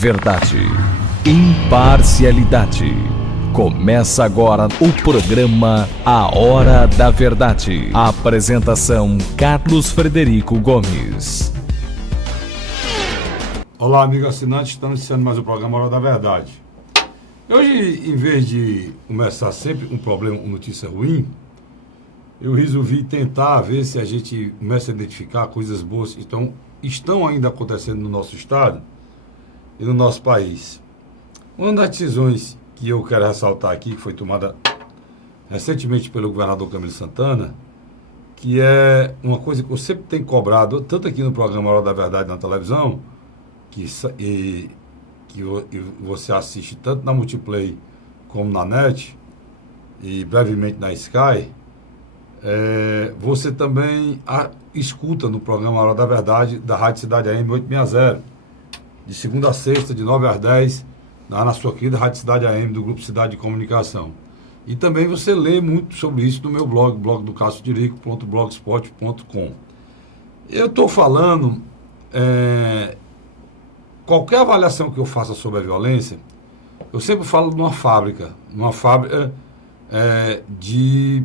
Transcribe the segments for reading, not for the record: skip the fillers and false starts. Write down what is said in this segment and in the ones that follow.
Verdade. Imparcialidade. Começa agora o programa A Hora da Verdade. A apresentação: Carlos Frederico Gomes. Olá, amigo assinante, estamos iniciando mais um programa A Hora da Verdade. Hoje, em vez de começar sempre um problema, uma notícia ruim, eu resolvi tentar ver se a gente começa a identificar coisas boas que estão ainda acontecendo no nosso estado e no nosso país. Uma das decisões que eu quero ressaltar aqui, que foi tomada recentemente pelo governador Camilo Santana, que é uma coisa que eu sempre tenho cobrado, tanto aqui no programa A Hora da Verdade na televisão, que você assiste tanto na Multiplay como na NET, e brevemente na Sky. Você também escuta no programa A Hora da Verdade da Rádio Cidade AM 860, de segunda a sexta, de 9 às 10, na sua querida Rádio Cidade AM do Grupo Cidade de Comunicação. E também você lê muito sobre isso no meu blog do cassiodirico.blogspot.com. Eu estou falando, qualquer avaliação que eu faça sobre a violência, eu sempre falo de uma fábrica de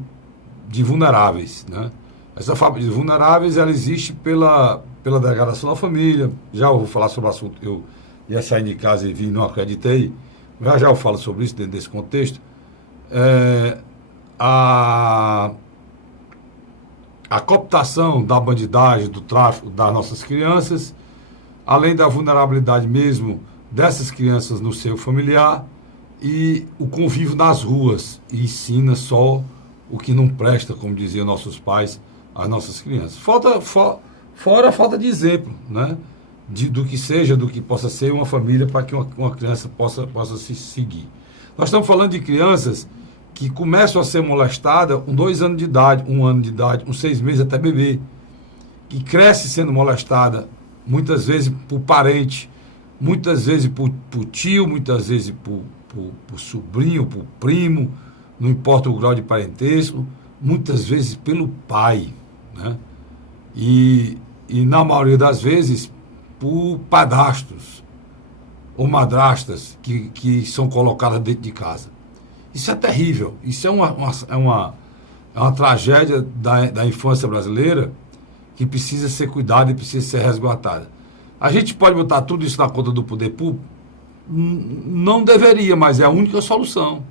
vulneráveis, né? Essa fábrica de vulneráveis, ela existe pela degradação da família. Já eu vou falar sobre o assunto, eu ia sair de casa e vim, não acreditei. Já eu falo sobre isso dentro desse contexto. A cooptação da bandidagem, do tráfico das nossas crianças, além da vulnerabilidade mesmo dessas crianças no seio familiar, e o convívio nas ruas, e ensina só o que não presta, como diziam nossos pais, às nossas crianças. Fora a falta de exemplo, né? Do que possa ser uma família para que uma criança possa se seguir. Nós estamos falando de crianças que começam a ser molestadas com 2 anos de idade, 1 ano de idade, com 6 meses até bebê, que cresce sendo molestada, muitas vezes por parente, muitas vezes por tio, muitas vezes por sobrinho, por primo, não importa o grau de parentesco, muitas vezes pelo pai, né? E na maioria das vezes por padrastos ou madrastas que são colocadas dentro de casa. Isso é terrível, isso é uma tragédia da infância brasileira que precisa ser cuidada e precisa ser resguardada. A gente pode botar tudo isso na conta do poder público? Não deveria, mas é a única solução.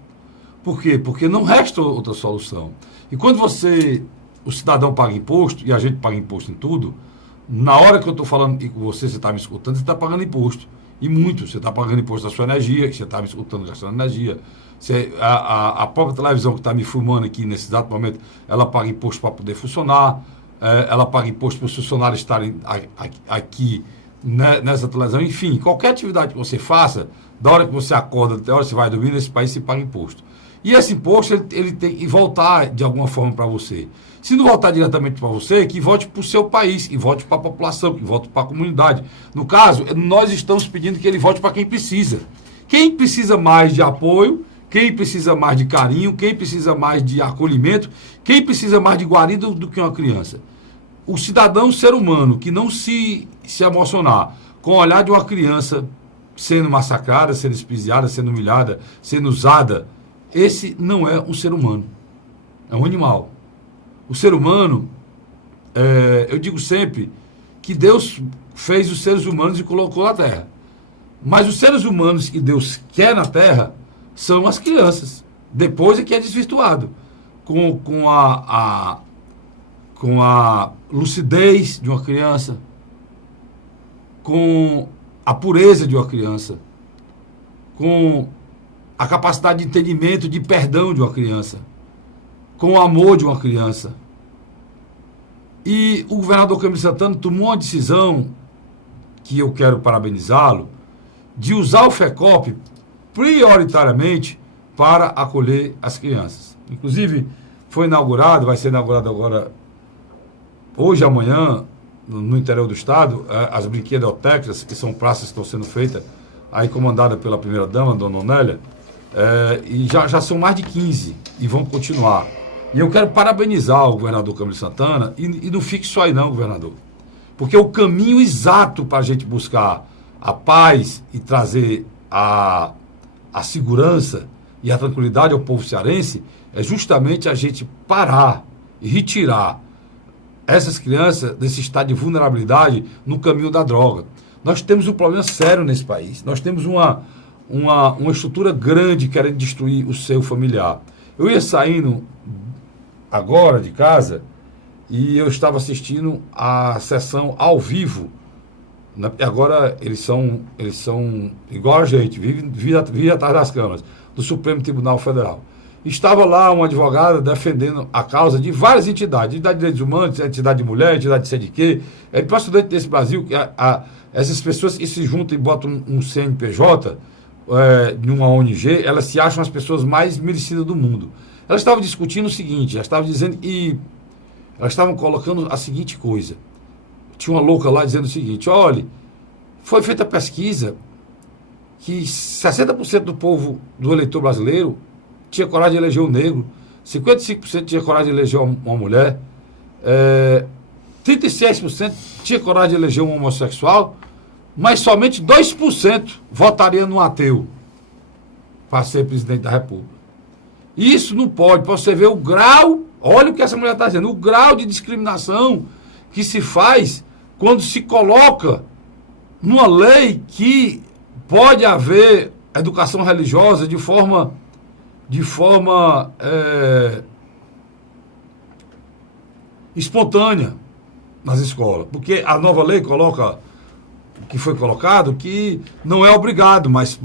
Por quê? Porque não resta outra solução. E quando o cidadão paga imposto, e a gente paga imposto em tudo, na hora que eu estou falando e com você está me escutando, você está pagando imposto. E muito. Você está pagando imposto da sua energia, você está me escutando gastando energia. A própria televisão que está me filmando aqui nesse exato momento, ela paga imposto para poder funcionar, ela paga imposto para os funcionários estarem aqui nessa televisão. Enfim, qualquer atividade que você faça, da hora que você acorda até a hora que você vai dormir, nesse país se paga imposto. E esse imposto, ele tem que voltar de alguma forma para você. Se não voltar diretamente para você, que volte para o seu país, que volte para a população, que volte para a comunidade. No caso, nós estamos pedindo que ele volte para quem precisa. Quem precisa mais de apoio, quem precisa mais de carinho, quem precisa mais de acolhimento, quem precisa mais de guarida do que uma criança. O cidadão, o ser humano, que não se emocionar com o olhar de uma criança sendo massacrada, sendo espiziada, sendo humilhada, sendo usada, esse não é um ser humano, é um animal. O ser humano, eu digo sempre que Deus fez os seres humanos e colocou na Terra. Mas os seres humanos que Deus quer na Terra são as crianças. Depois é que é desvirtuado. Com a lucidez de uma criança, com a pureza de uma criança, com a capacidade de entendimento, de perdão de uma criança, com o amor de uma criança. E o governador Camilo Santana tomou uma decisão, que eu quero parabenizá-lo, de usar o FECOP prioritariamente para acolher as crianças. Inclusive, vai ser inaugurado agora, hoje, amanhã, no interior do estado, as brinquedotecas, que são praças que estão sendo feitas, aí comandada pela primeira-dama, dona Onélia, e já são mais de 15 e vão continuar. E eu quero parabenizar o governador Camilo Santana, e não fique só aí não, governador. Porque o caminho exato para a gente buscar a paz e trazer a segurança e a tranquilidade ao povo cearense é justamente a gente parar e retirar essas crianças desse estado de vulnerabilidade no caminho da droga. Nós temos um problema sério nesse país. Nós temos uma estrutura grande querendo destruir o seio familiar. Eu ia saindo agora de casa e eu estava assistindo a sessão ao vivo. Agora eles são igual a gente, vive atrás das câmeras, do Supremo Tribunal Federal. Estava lá uma advogada defendendo a causa de várias entidades, entidade de direitos humanos, entidade de mulher, entidade de sei de quê. É impressionante desse Brasil que essas pessoas que se juntam e botam um CNPJ de uma ONG, elas se acham as pessoas mais merecidas do mundo. Elas estavam discutindo o seguinte, elas estavam dizendo que elas estavam colocando a seguinte coisa. Tinha uma louca lá dizendo o seguinte: olha, foi feita pesquisa que 60% do povo, do eleitor brasileiro, tinha coragem de eleger um negro, 55% tinha coragem de eleger uma mulher, 36% tinha coragem de eleger um homossexual, mas somente 2% votaria no ateu para ser presidente da República. Isso não pode, para você ver o grau, olha o que essa mulher está dizendo, o grau de discriminação que se faz quando se coloca numa lei que pode haver educação religiosa de forma espontânea nas escolas. Porque a nova lei coloca, que foi colocado, que não é obrigado, mas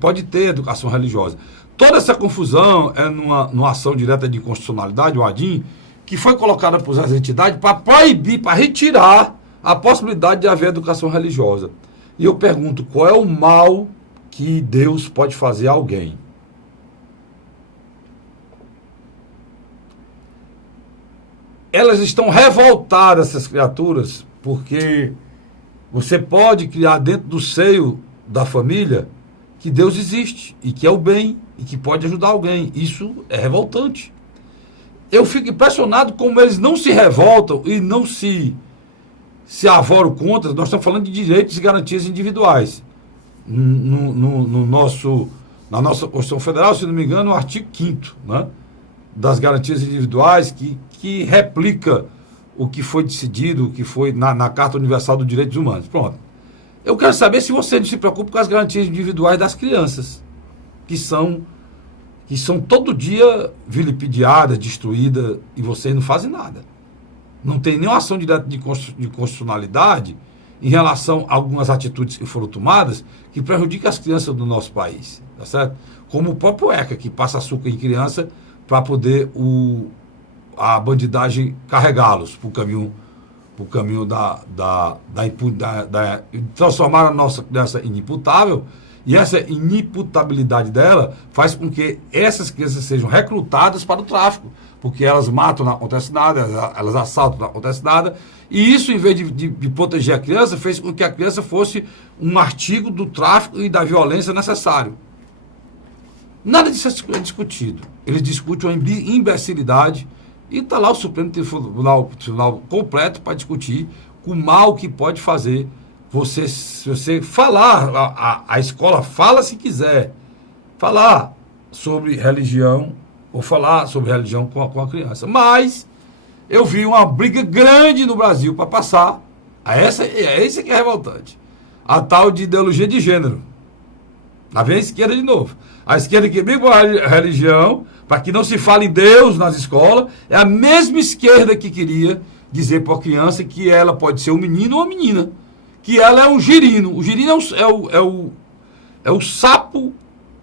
pode ter educação religiosa. Toda essa confusão é numa ação direta de inconstitucionalidade, o ADIM, que foi colocada por essas entidades para proibir, para retirar a possibilidade de haver educação religiosa. E eu pergunto, qual é o mal que Deus pode fazer a alguém? Elas estão revoltadas, essas criaturas, porque você pode criar dentro do seio da família que Deus existe, e que é o bem, e que pode ajudar alguém. Isso é revoltante. Eu fico impressionado como eles não se revoltam e não se avoram contra. Nós estamos falando de direitos e garantias individuais. Na nossa Constituição Federal, se não me engano, o artigo 5º, né, das garantias individuais, que replica o que foi decidido, o que foi na Carta Universal dos Direitos Humanos. Pronto. Eu quero saber se você não se preocupa com as garantias individuais das crianças, que são todo dia vilipendiadas, destruídas, e vocês não fazem nada. Não tem nenhuma ação direta de constitucionalidade em relação a algumas atitudes que foram tomadas que prejudicam as crianças do nosso país, tá certo? Como o próprio ECA, que passa açúcar em criança para poder a bandidagem carregá-los para o caminho da impunidade, transformar a nossa criança inimputável, e essa inimputabilidade dela faz com que essas crianças sejam recrutadas para o tráfico, porque elas matam, não acontece nada, elas assaltam, não acontece nada, e isso, em vez de proteger a criança, fez com que a criança fosse um artigo do tráfico e da violência necessário. Nada disso é discutido. Eles discutem uma imbecilidade, e está lá o Supremo Tribunal completo para discutir o mal que pode fazer se você falar, a escola fala se quiser, falar sobre religião, ou falar sobre religião com a criança. Mas eu vi uma briga grande no Brasil para passar, esse que é revoltante, a tal de ideologia de gênero. Lá vem a esquerda de novo. A esquerda que briga com a religião, para que não se fale em Deus nas escolas, é a mesma esquerda que queria dizer para a criança que ela pode ser um menino ou uma menina, que ela é um girino. O girino é o sapo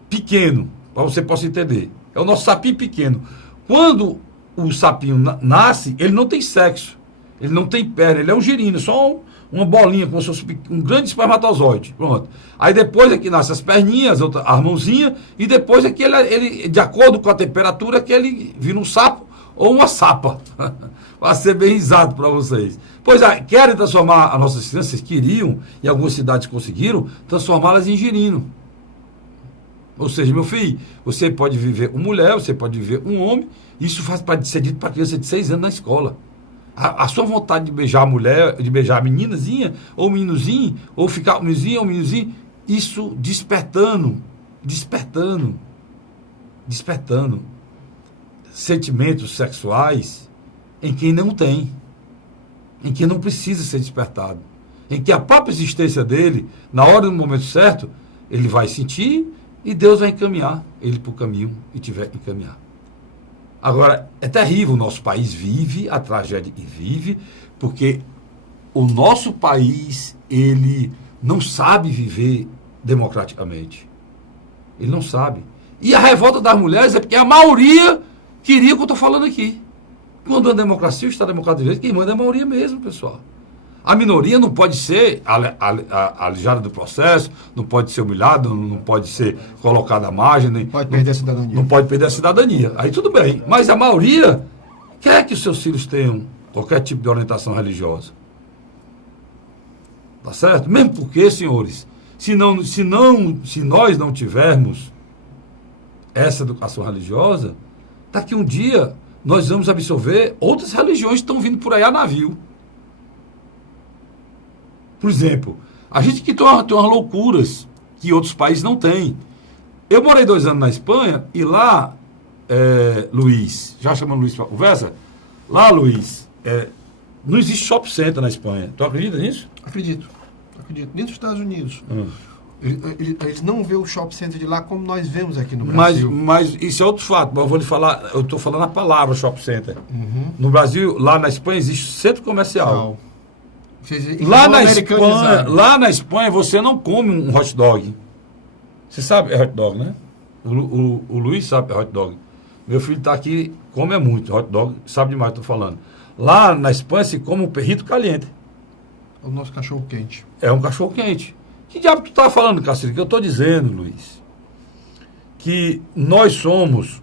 pequeno, para você possa entender. É o nosso sapinho pequeno. Quando o sapinho nasce, ele não tem sexo, ele não tem perna, ele é um girino, só uma bolinha, como se fosse um grande espermatozoide. Pronto. Aí depois é que nasce as perninhas, as mãozinhas, e depois é que ele, de acordo com a temperatura, que ele vira um sapo ou uma sapa. Para ser bem exato para vocês. Pois querem transformar as nossas crianças, queriam, e algumas cidades conseguiram, transformá-las em girino. Ou seja, meu filho, você pode viver uma mulher, você pode viver um homem, isso faz parte de ser dito para criança de 6 anos na escola. A sua vontade de beijar a mulher, de beijar a meninazinha, ou o meninozinho, ou ficar com o meninozinho, ou o meninozinho, isso despertando sentimentos sexuais em quem não tem, em quem não precisa ser despertado, em que a própria existência dele, na hora do momento certo, ele vai sentir e Deus vai encaminhar ele para o caminho e tiver que encaminhar. Agora, é terrível, o nosso país vive a tragédia e vive, porque o nosso país, ele não sabe viver democraticamente. Ele não sabe. E a revolta das mulheres é porque a maioria queria o que eu estou falando aqui. Quando a democracia, o Estado Democrático de Direito, quem manda é a maioria mesmo, pessoal. A minoria não pode ser alijada do processo, não pode ser humilhada, não pode ser colocada à margem. Não pode perder a cidadania. Não pode perder a cidadania. Aí tudo bem. Mas a maioria quer que os seus filhos tenham qualquer tipo de orientação religiosa. Tá certo? Mesmo porque, senhores, se nós não tivermos essa educação religiosa, daqui um dia nós vamos absorver outras religiões que estão vindo por aí a navio. Por exemplo, a gente que tem umas loucuras que outros países não têm. Eu morei 2 anos na Espanha e lá, Luiz, já chamando Luiz para conversa, lá, Luiz, não existe shopping center na Espanha. Tu acredita nisso? Acredito. Dentro dos Estados Unidos. Eles não vê o shopping center de lá como nós vemos aqui no Brasil. Mas isso é outro fato. Mas eu vou lhe falar, eu estou falando a palavra shopping center. No Brasil, lá na Espanha, existe centro comercial. Lá na Espanha, você não come um hot dog. Você sabe hot dog, né? O Luiz sabe hot dog. Meu filho está aqui, come muito hot dog, sabe demais o que eu estou falando. Lá na Espanha se come um perrito caliente. É o nosso cachorro quente. É um cachorro quente. Que diabo tu está falando, Cacilho? Que eu estou dizendo, Luiz, que nós somos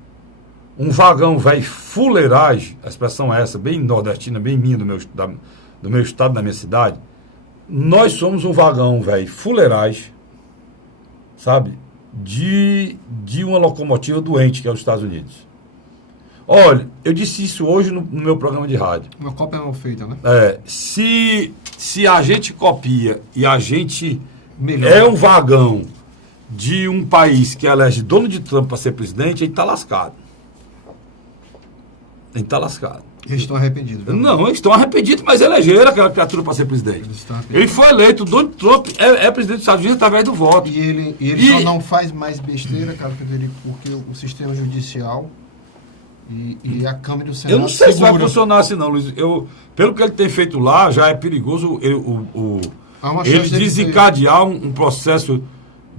um vagão velho fuleiragem, a expressão é essa, bem nordestina, bem minha do meu estado, da minha cidade. Nós somos um vagão velho fuleiragem, sabe, de uma locomotiva doente que é os Estados Unidos. Olha, eu disse isso hoje no meu programa de rádio. Uma cópia mal feita, né? Se a gente copia e a gente é um vagão de um país que elege Donald Trump para ser presidente, a gente está lascado. A gente está lascado. Eles estão arrependidos. Viu? Não, eles estão arrependidos, mas elegeram aquela criatura para ser presidente. Ele foi eleito, Donald Trump é presidente dos Estados Unidos através do voto. E ele só não faz mais besteira, cara, Frederico, porque o sistema judicial e a Câmara do Senado... Eu não sei se vai funcionar assim não, Luiz. Pelo que ele tem feito lá, já é perigoso ele desencadear um processo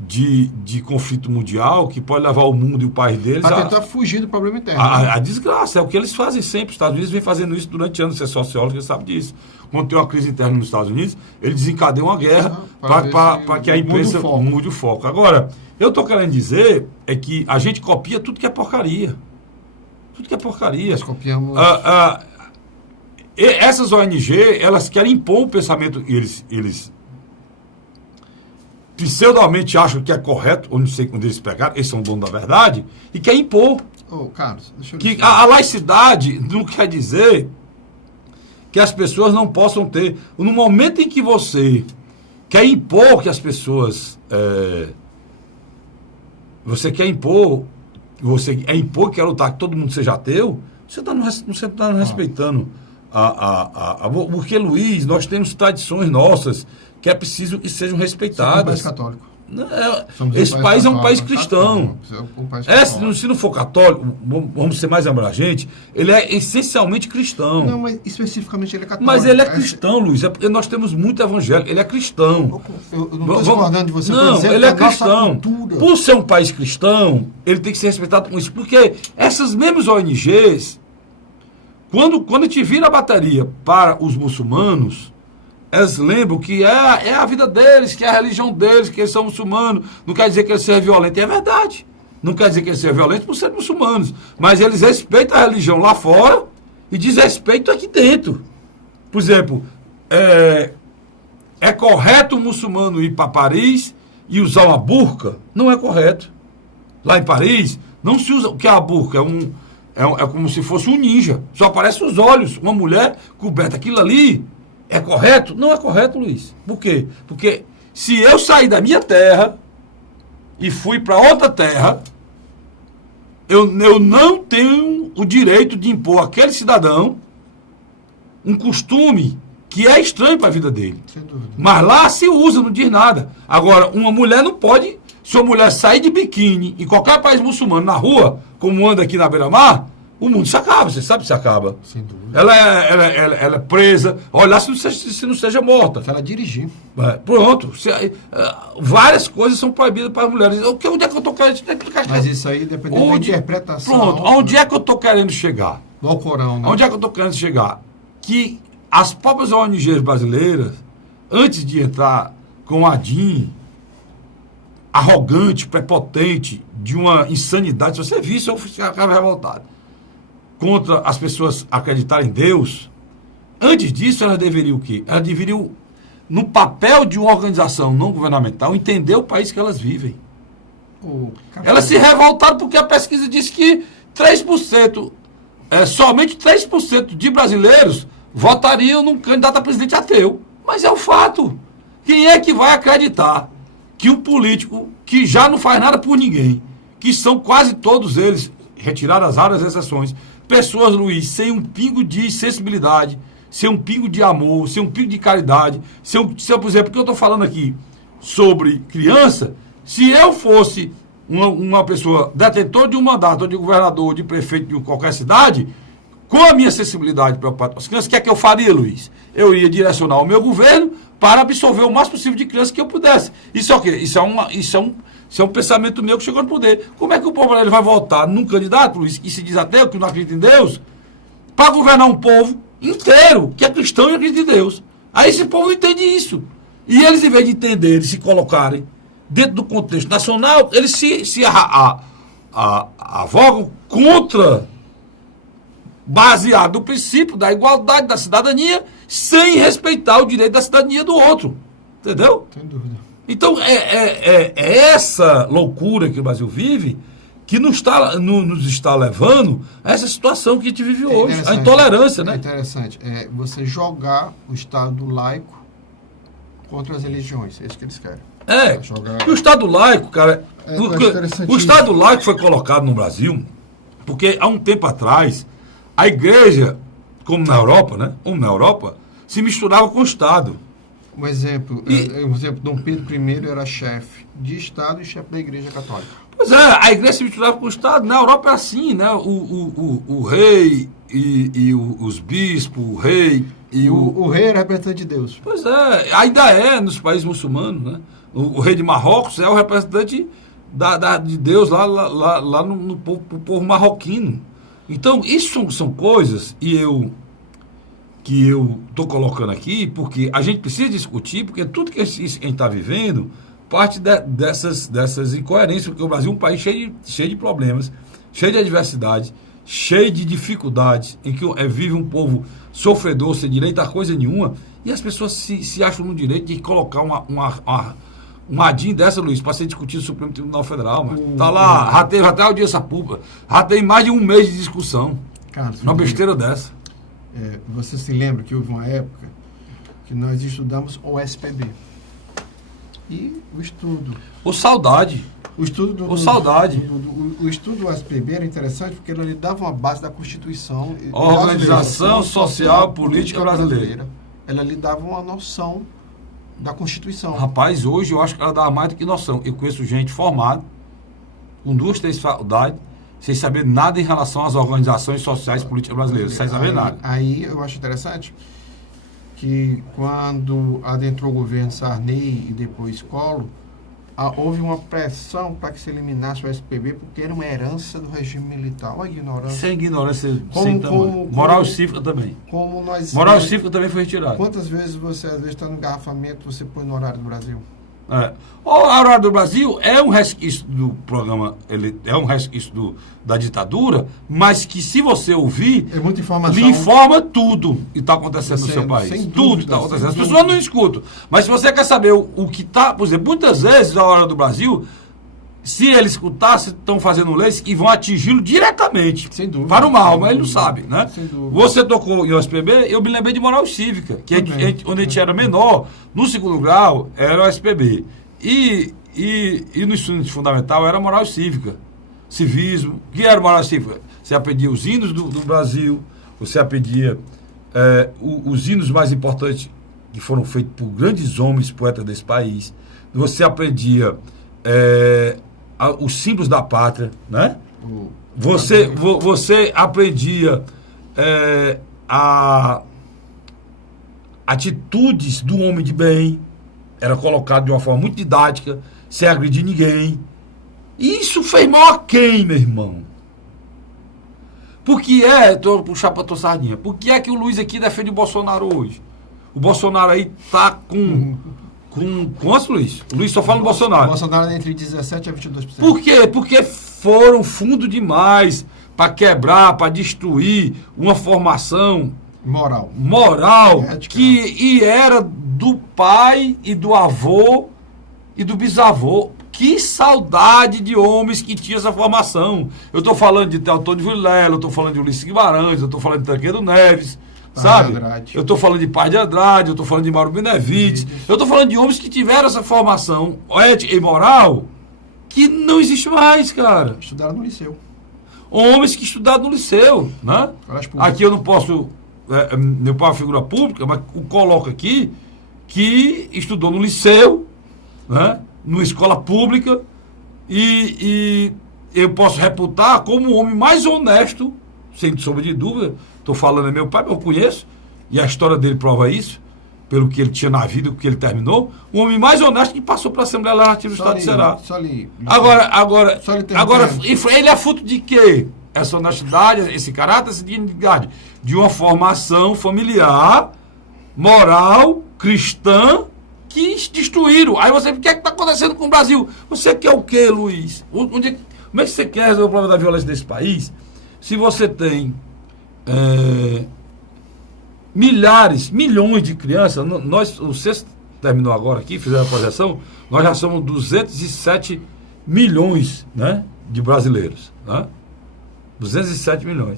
de conflito mundial que pode levar o mundo e o país deles a tentar fugir do problema interno. A desgraça, é o que eles fazem sempre. Os Estados Unidos vem fazendo isso durante anos, você é sociólogo, você sabe disso. Quando tem uma crise interna nos Estados Unidos, eles desencadeiam uma guerra para que a imprensa mude o foco. Agora, eu estou querendo dizer é que a gente copia tudo que é porcaria. Tudo que é porcaria. Nós copiamos... essas ONG, elas querem impor um pensamento, eles pseudamente acham que é correto, ou não sei onde eles pegaram, eles são donos da verdade, e querem impor. Carlos, deixa eu que a laicidade não quer dizer que as pessoas não possam ter. No momento em que você quer impor que as pessoas... você quer impor quer lutar que todo mundo seja ateu, você está respeitando porque, Luiz, nós temos tradições nossas que é preciso que sejam respeitadas. Somos um país católico. Esse país é um país cristão. Se não for católico, vamos ser mais abrangentes, ele é essencialmente cristão. Não, mas especificamente ele é católico. Mas ele é cristão, Luiz, é porque nós temos muito evangélico, ele é cristão. Eu não estou discordando de você. Não, ele é cristão. Por ser um país cristão, ele tem que ser respeitado com isso, porque essas mesmas ONGs, quando a gente vira a bateria para os muçulmanos, eles lembram que é a vida deles, que é a religião deles, que eles são muçulmanos. Não quer dizer que eles sejam violentos. É verdade. Não quer dizer que eles sejam violentos por serem muçulmanos. Mas eles respeitam a religião lá fora e desrespeitam aqui dentro. Por exemplo, é correto o muçulmano ir para Paris e usar uma burca? Não é correto. Lá em Paris, não se usa... O que é a burca? é como se fosse um ninja. Só aparecem os olhos. Uma mulher coberta. Aquilo ali é correto? Não é correto, Luiz. Por quê? Porque se eu sair da minha terra e fui para outra terra, eu não tenho o direito de impor àquele cidadão um costume que é estranho para a vida dele. Sem dúvida. Mas lá se usa, não diz nada. Agora, uma mulher não pode, se uma mulher sair de biquíni em qualquer país muçulmano na rua, como anda aqui na beira-mar, o mundo se acaba, você sabe que se acaba. Sem dúvida. Ela é presa, olha se não seja morta. Se ela dirigir. Pronto. Várias coisas são proibidas para as mulheres. Onde é que eu estou querendo? Mas isso aí depende da interpretação. Pronto, onde é que eu estou querendo chegar? No Corão, né? Onde é que eu estou querendo chegar? Que as próprias ONGs brasileiras, antes de entrar com a DIN, arrogante, prepotente, de uma insanidade, se você visse, eu ficava revoltado, contra as pessoas acreditarem em Deus, antes disso, elas deveriam o quê? Elas deveriam, no papel de uma organização não governamental, entender o país que elas vivem. Elas se revoltaram porque a pesquisa disse que 3%, somente 3% de brasileiros votariam num candidato a presidente ateu. Mas é um fato. Quem é que vai acreditar que um político que já não faz nada por ninguém, que são quase todos eles, retiradas as raras exceções, pessoas, Luiz, sem um pingo de sensibilidade, sem um pingo de amor, sem um pingo de caridade, por exemplo, porque eu estou falando aqui sobre criança, se eu fosse uma pessoa detentor de um mandato, ou de governador, de prefeito de qualquer cidade, com a minha sensibilidade preocupada com as crianças, o que é que eu faria, Luiz? Eu iria direcionar o meu governo para absorver o máximo possível de crianças que eu pudesse. Isso é o quê? Isso é um pensamento meu que chegou no poder. Como é que o povo brasileiro vai votar num candidato, Luiz, que se diz ateu, que não acredita em Deus, para governar um povo inteiro, que é cristão e acredita em Deus? Aí esse povo não entende isso. E eles, em vez de entender, eles se colocarem dentro do contexto nacional, eles se avogam contra, baseado no princípio da igualdade, da cidadania, sem respeitar o direito da cidadania do outro. Entendeu? Sem dúvida. Então, é essa loucura que o Brasil vive que nos está levando a essa situação que a gente vive hoje. A intolerância, né? É interessante. Você jogar o Estado laico contra as religiões. É isso que eles querem. E o Estado laico, cara... o Estado laico foi colocado no Brasil porque, há um tempo atrás, a igreja, como na Europa, se misturava com o Estado. Um exemplo, Dom Pedro I era chefe de Estado e chefe da Igreja Católica. Pois é, a igreja se misturava com o Estado. Na Europa é assim, né? O rei e os bispos, o rei e o rei era representante de Deus. Pois é, ainda é nos países muçulmanos, né? O rei de Marrocos é o representante de Deus lá no povo marroquino. Então, isso são coisas que eu estou colocando aqui, porque a gente precisa discutir, porque tudo que a gente está vivendo parte dessas incoerências, porque o Brasil é um país cheio de problemas, cheio de adversidade, cheio de dificuldades, em que vive um povo sofredor, sem direito a coisa nenhuma, e as pessoas se acham no direito de colocar uma DIN dessa, Luiz, para ser discutido no Supremo Tribunal Federal. Está lá, já teve até audiência pública, já tem mais de um mês de discussão. Carlos, uma besteira dessa. Você se lembra que houve uma época que nós estudamos o SPB. E o estudo... Saudade. O estudo saudade. O estudo do SPB era interessante porque ele dava uma base da Constituição. Organização Social Política Brasileira. Ela lhe dava uma noção da Constituição. Rapaz, hoje eu acho que ela dá mais do que noção. Eu conheço gente formada, com 2, 3 faculdades, sem saber nada em relação às organizações sociais políticas brasileiras, sem saber nada. Aí eu acho interessante que quando adentrou o governo Sarney e depois Collor, houve uma pressão para que se eliminasse o SPB, porque era uma herança do regime militar. Olha a ignorância. Sem ignorância, sem tamanho. Moral cívica também. Moral cívica também foi retirada. Quantas vezes você, às vezes, está no engarrafamento, você põe no horário do Brasil? O Horário do Brasil é um resquício do programa, ele é um resquício da ditadura, mas que, se você ouvir, muita informação, lhe informa tudo que está acontecendo no seu país. Tudo está acontecendo. As pessoas não escutam. Mas se você quer saber o que está, por exemplo, muitas vezes a Hora do Brasil se ele escutasse, estão fazendo leis que vão atingi-lo diretamente. Sem dúvida. Para o mal, mas ele não sabe, né? Sem dúvida. Você tocou em OSPB, eu me lembrei de moral cívica, que onde a gente era menor, no segundo grau era o OSPB. E no ensino fundamental era moral cívica, civismo. O que era moral cívica? Você aprendia os hinos do Brasil, você aprendia os hinos mais importantes que foram feitos por grandes homens, poetas desse país. Você aprendia os símbolos da pátria, né? Você aprendia atitudes do homem de bem, era colocado de uma forma muito didática, sem agredir ninguém. E isso fez mal a quem, meu irmão? Por que estou puxando para tua sardinha, por que é que o Luiz aqui defende o Bolsonaro hoje? O Bolsonaro aí tá com quantos, Luiz? O Luiz só fala do Bolsonaro. O Bolsonaro é entre 17% a 22%. Por quê? Porque foram fundo demais para quebrar, para destruir uma formação moral que era do pai e do avô e do bisavô. Que saudade de homens que tinham essa formação. Eu estou falando de Teotônio Vilela, eu estou falando de Ulisses Guimarães, eu estou falando de Tancredo Neves, sabe? Eu estou falando de Paz de Andrade, eu estou falando de Mauro Benevides, eu estou falando de homens que tiveram essa formação ética e moral que não existe mais, cara. Estudaram no liceu. Homens que estudaram no liceu, né? Aqui eu não posso, meu pai é uma figura pública, mas coloco aqui que estudou no liceu, né? Numa escola pública, e eu posso reputar como o homem mais honesto, sem sombra de dúvida. Estou falando é meu pai, eu conheço, e a história dele prova isso, pelo que ele tinha na vida, o que ele terminou. O homem mais honesto que passou para a Assembleia Legislativa do Estado do Ceará. Agora, ele é fruto de quê? Essa honestidade, esse caráter, essa dignidade, de uma formação familiar, moral, cristã, que destruíram. Aí você, o que é que está acontecendo com o Brasil? Você quer o quê, Luiz? Como é que você quer resolver o problema da violência desse país? Se você tem milhões de crianças, o sexto terminou agora aqui, fizeram a projeção, nós já somos 207 milhões, né, de brasileiros. Né? 207 milhões.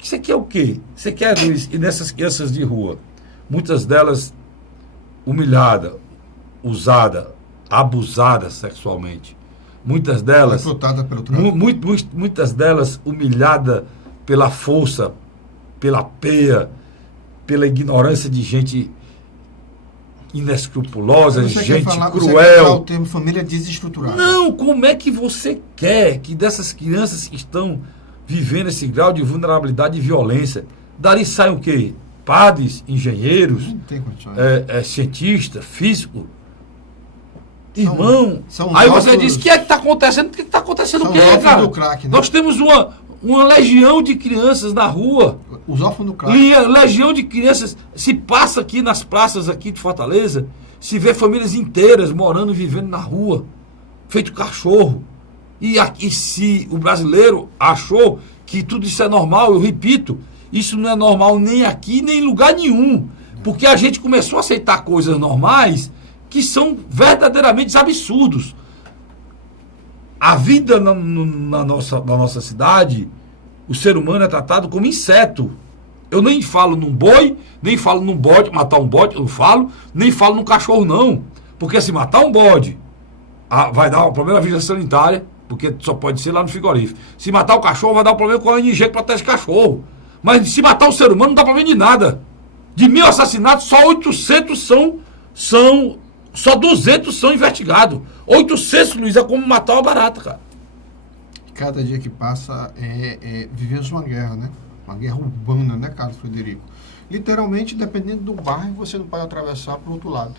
Você quer o quê? Você quer, Luiz, e nessas crianças de rua, muitas delas humilhadas, usadas, abusadas sexualmente. Muitas delas muitas delas humilhadas pela força, pela peia, pela ignorância de gente inescrupulosa, gente cruel. Você quer falar o termo família desestruturada. Não, como é que você quer que dessas crianças que estão vivendo esse grau de vulnerabilidade e violência, dali saem o quê? Padres, engenheiros, cientistas, físicos. Irmão, aí você diz, o que é que está acontecendo? O que está acontecendo o quê, cara? Crack, né? Nós temos uma legião de crianças na rua. Os órfãos do crack. Legião de crianças. Se passa aqui nas praças aqui de Fortaleza, se vê famílias inteiras morando e vivendo na rua, feito cachorro. E se o brasileiro achou que tudo isso é normal, eu repito, isso não é normal nem aqui, nem em lugar nenhum. Porque a gente começou a aceitar coisas normais que são verdadeiramente absurdos. A vida na nossa cidade, o ser humano é tratado como inseto. Eu nem falo num boi, nem falo num bode, matar um bode, eu não falo, nem falo num cachorro, não. Porque se matar um bode, vai dar um problema na vigilância sanitária, porque só pode ser lá no frigorífico. Se matar o cachorro, vai dar um problema com a ONG que protege cachorro. Mas se matar o ser humano, não dá problema de nada. De 1.000 assassinatos, só 800 só 200 são investigados. 800, Luiz, é como matar uma barata, cara. Cada dia que passa, vivemos uma guerra, né? Uma guerra urbana, né, Carlos Frederico? Literalmente, dependendo do bairro, você não pode atravessar para o outro lado.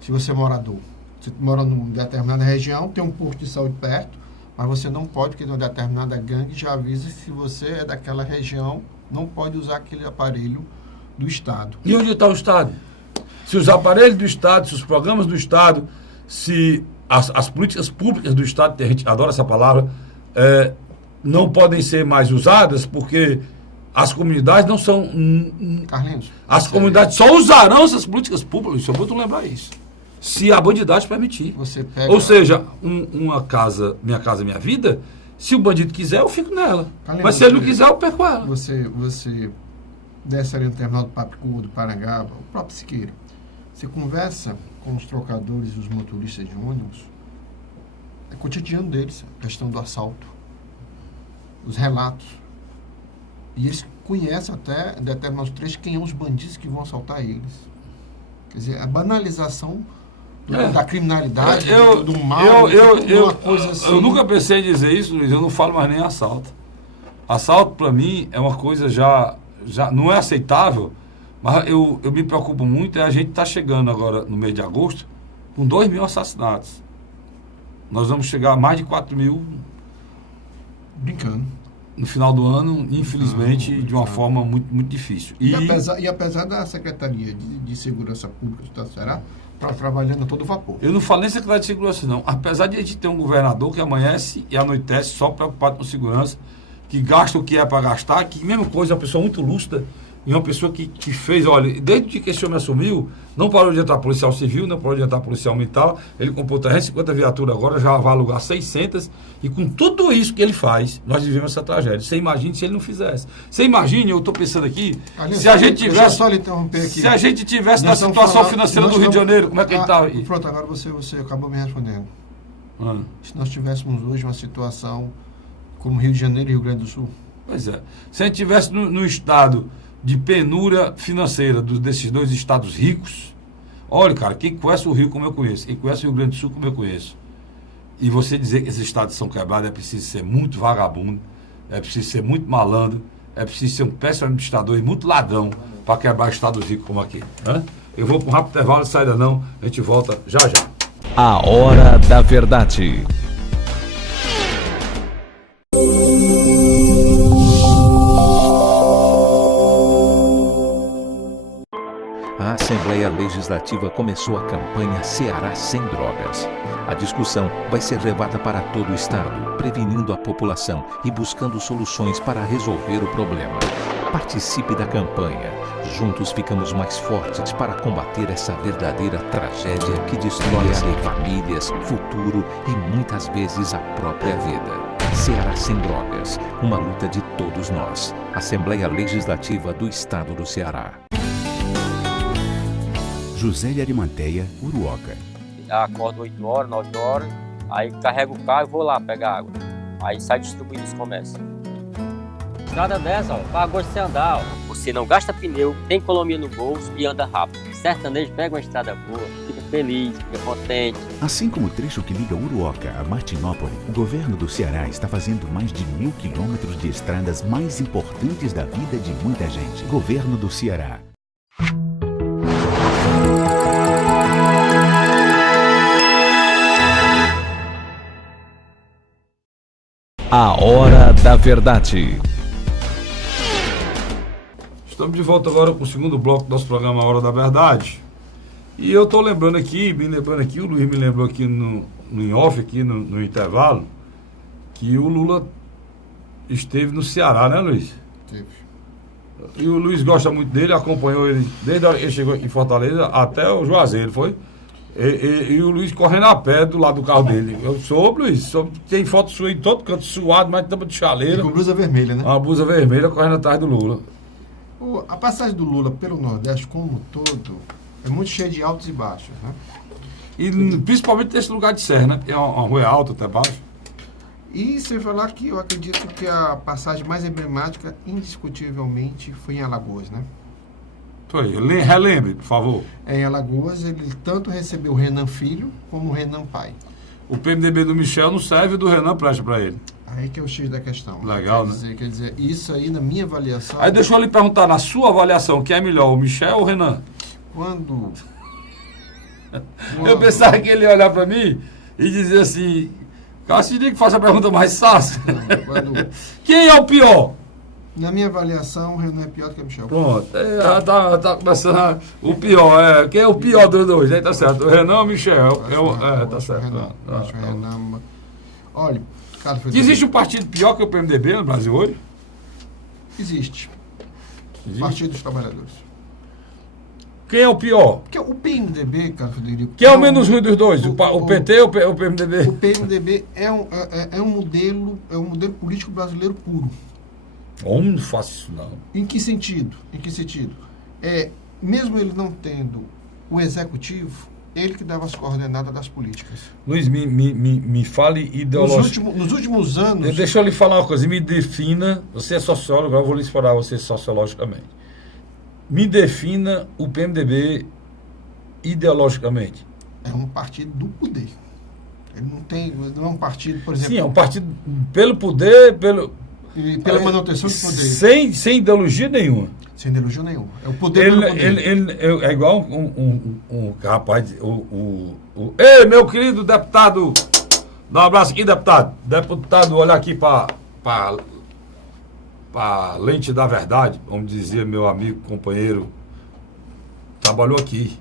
Se você é morador. Você mora numa determinada região, tem um posto de saúde perto, mas você não pode, porque uma determinada gangue já avisa se você é daquela região, não pode usar aquele aparelho do Estado. E onde está o Estado? Se os aparelhos do Estado, se os programas do Estado, se as políticas públicas do Estado, a gente adora essa palavra, não podem ser mais usadas porque as comunidades não são... Carlinhos. As comunidades só usarão essas políticas públicas, isso é muito lembrar isso. se a bandidagem permitir. Você pega... Ou seja, uma casa, Minha Casa Minha Vida, se o bandido quiser, eu fico nela. Mas se ele não quiser, eu perco ela. Você desce ali no terminal do Papicu, do Parangaba, o próprio Siqueira. Você conversa com os trocadores e os motoristas de ônibus, é cotidiano deles, a questão do assalto, os relatos. E eles conhecem até, em determinados trechos, quem são os bandidos que vão assaltar eles. Quer dizer, a banalização da criminalidade, do mal, uma coisa assim. Eu nunca pensei em dizer isso, Luiz, eu não falo mais nem assalto. Assalto, para mim, é uma coisa já não é aceitável, mas eu me preocupo muito, a gente está chegando agora, no mês de agosto, com 2 mil assassinatos. Nós vamos chegar a mais de 4 mil... Brincando. No final do ano, infelizmente, de uma forma muito, muito difícil. E apesar da Secretaria de Segurança Pública do Estado do Ceará, está trabalhando a todo vapor. Eu não falo nem Secretaria de Segurança, não. Apesar de a gente ter um governador que amanhece e anoitece só preocupado com segurança, que gasta o que é para gastar, que mesma coisa, é uma pessoa muito lúcida, e uma pessoa que fez, olha, desde que esse homem assumiu, não parou de entrar policial civil, não parou de entrar policial militar, ele comprou 350 viaturas agora, já vai alugar 600, e com tudo isso que ele faz, nós vivemos essa tragédia. Você imagine se ele não fizesse. Você imagine, eu estou pensando aqui, se a gente tivesse... Só lhe interromper aqui. Se a gente tivesse na situação financeira do Rio de Janeiro, como é que ele está aí? Pronto, agora você acabou me respondendo. Se nós tivéssemos hoje uma situação como Rio de Janeiro e Rio Grande do Sul. Pois é. Se a gente tivesse no estado de penúria financeira desses 2 estados ricos, olha, cara, quem conhece o Rio como eu conheço, quem conhece o Rio Grande do Sul como eu conheço, e você dizer que esses estados são quebrados, é preciso ser muito vagabundo, é preciso ser muito malandro, é preciso ser um péssimo administrador e muito ladrão para quebrar estados ricos como aqui. Eu vou para um rápido intervalo, não saia não, a gente volta já já. A Hora da Verdade. A Assembleia Legislativa começou a campanha Ceará Sem Drogas. A discussão vai ser levada para todo o estado, prevenindo a população e buscando soluções para resolver o problema. Participe da campanha. Juntos ficamos mais fortes para combater essa verdadeira tragédia que destrói famílias, futuro e muitas vezes a própria vida. Ceará Sem Drogas, uma luta de todos nós. Assembleia Legislativa do Estado do Ceará. José de Arimanteia, Uruoca. Acordo 8 horas, 9 horas, aí carrego o carro e vou lá pegar água. Aí sai distribuindo os comércios. Estrada dessa, para gosto de você andar. Você não gasta pneu, tem economia no bolso e anda rápido. Sertanejo pega uma estrada boa, fica feliz, fica contente. Assim como o trecho que liga Uruoca a Martinópole, o governo do Ceará está fazendo mais de 1.000 quilômetros de estradas mais importantes da vida de muita gente. Governo do Ceará. A Hora da Verdade. Estamos de volta agora com o segundo bloco do nosso programa A Hora da Verdade. E eu estou lembrando aqui, o Luiz me lembrou aqui no off, aqui no intervalo, que o Lula esteve no Ceará, né, Luiz? Teve. E o Luiz gosta muito dele, acompanhou ele desde a hora que ele chegou aqui em Fortaleza até o Juazeiro, foi? E o Luiz correndo a pé do lado do carro dele. Eu soube, Luiz, tem foto sua em todo canto, suado, mas tampa de chaleira. E com blusa vermelha, né? Uma blusa vermelha correndo atrás do Lula. A passagem do Lula pelo Nordeste como um todo é muito cheia de altos e baixos, né? E principalmente nesse lugar de serra, né? É uma rua alta até baixo. E sem falar que eu acredito que a passagem mais emblemática, indiscutivelmente, foi em Alagoas, né? Relembre, por favor. Em Alagoas, ele tanto recebeu o Renan Filho como o Renan Pai. O PMDB do Michel não serve, do Renan presta para ele. Aí que é o X da questão. Legal, Quer dizer, isso aí, na minha avaliação... Aí deixa eu lhe perguntar, na sua avaliação, quem é melhor, o Michel ou o Renan? Quando Eu pensava que ele ia olhar para mim e dizer assim... Cássio, que faça a pergunta mais fácil. Quem é o pior? Na minha avaliação, o Renan é pior do que o Michel. Pronto, tá começando o pior. Quem é o pior dos dois? Aí tá certo. O Renan ou o Michel? Tá certo. Acho o Renan. Olha, Carlos, existe um partido pior que o PMDB no Brasil hoje? Existe. Partido dos Trabalhadores. Quem é o pior? Porque o PMDB, cara, Frederico... Quem é o menos ruim dos dois? O PT ou o PMDB? O PMDB é um modelo político brasileiro puro. Não faço isso, não. Em que sentido? Mesmo ele não tendo o executivo, ele que dava as coordenadas das políticas. Luiz, me fale ideologicamente. Nos últimos anos... Deixa eu lhe falar uma coisa, me defina, você é sociólogo, eu vou lhe explorar você sociologicamente. Me defina o PMDB ideologicamente. É um partido do poder. Ele não é um partido, por exemplo... Sim, é um partido pelo poder, pela manutenção do poder. Sem ideologia nenhuma. Sem ideologia nenhuma. É o poder pelo poder. É igual um rapaz... Ei, meu querido deputado, dá um abraço aqui, deputado. Deputado, olha aqui para lente da verdade, como dizia meu amigo, companheiro, trabalhou aqui.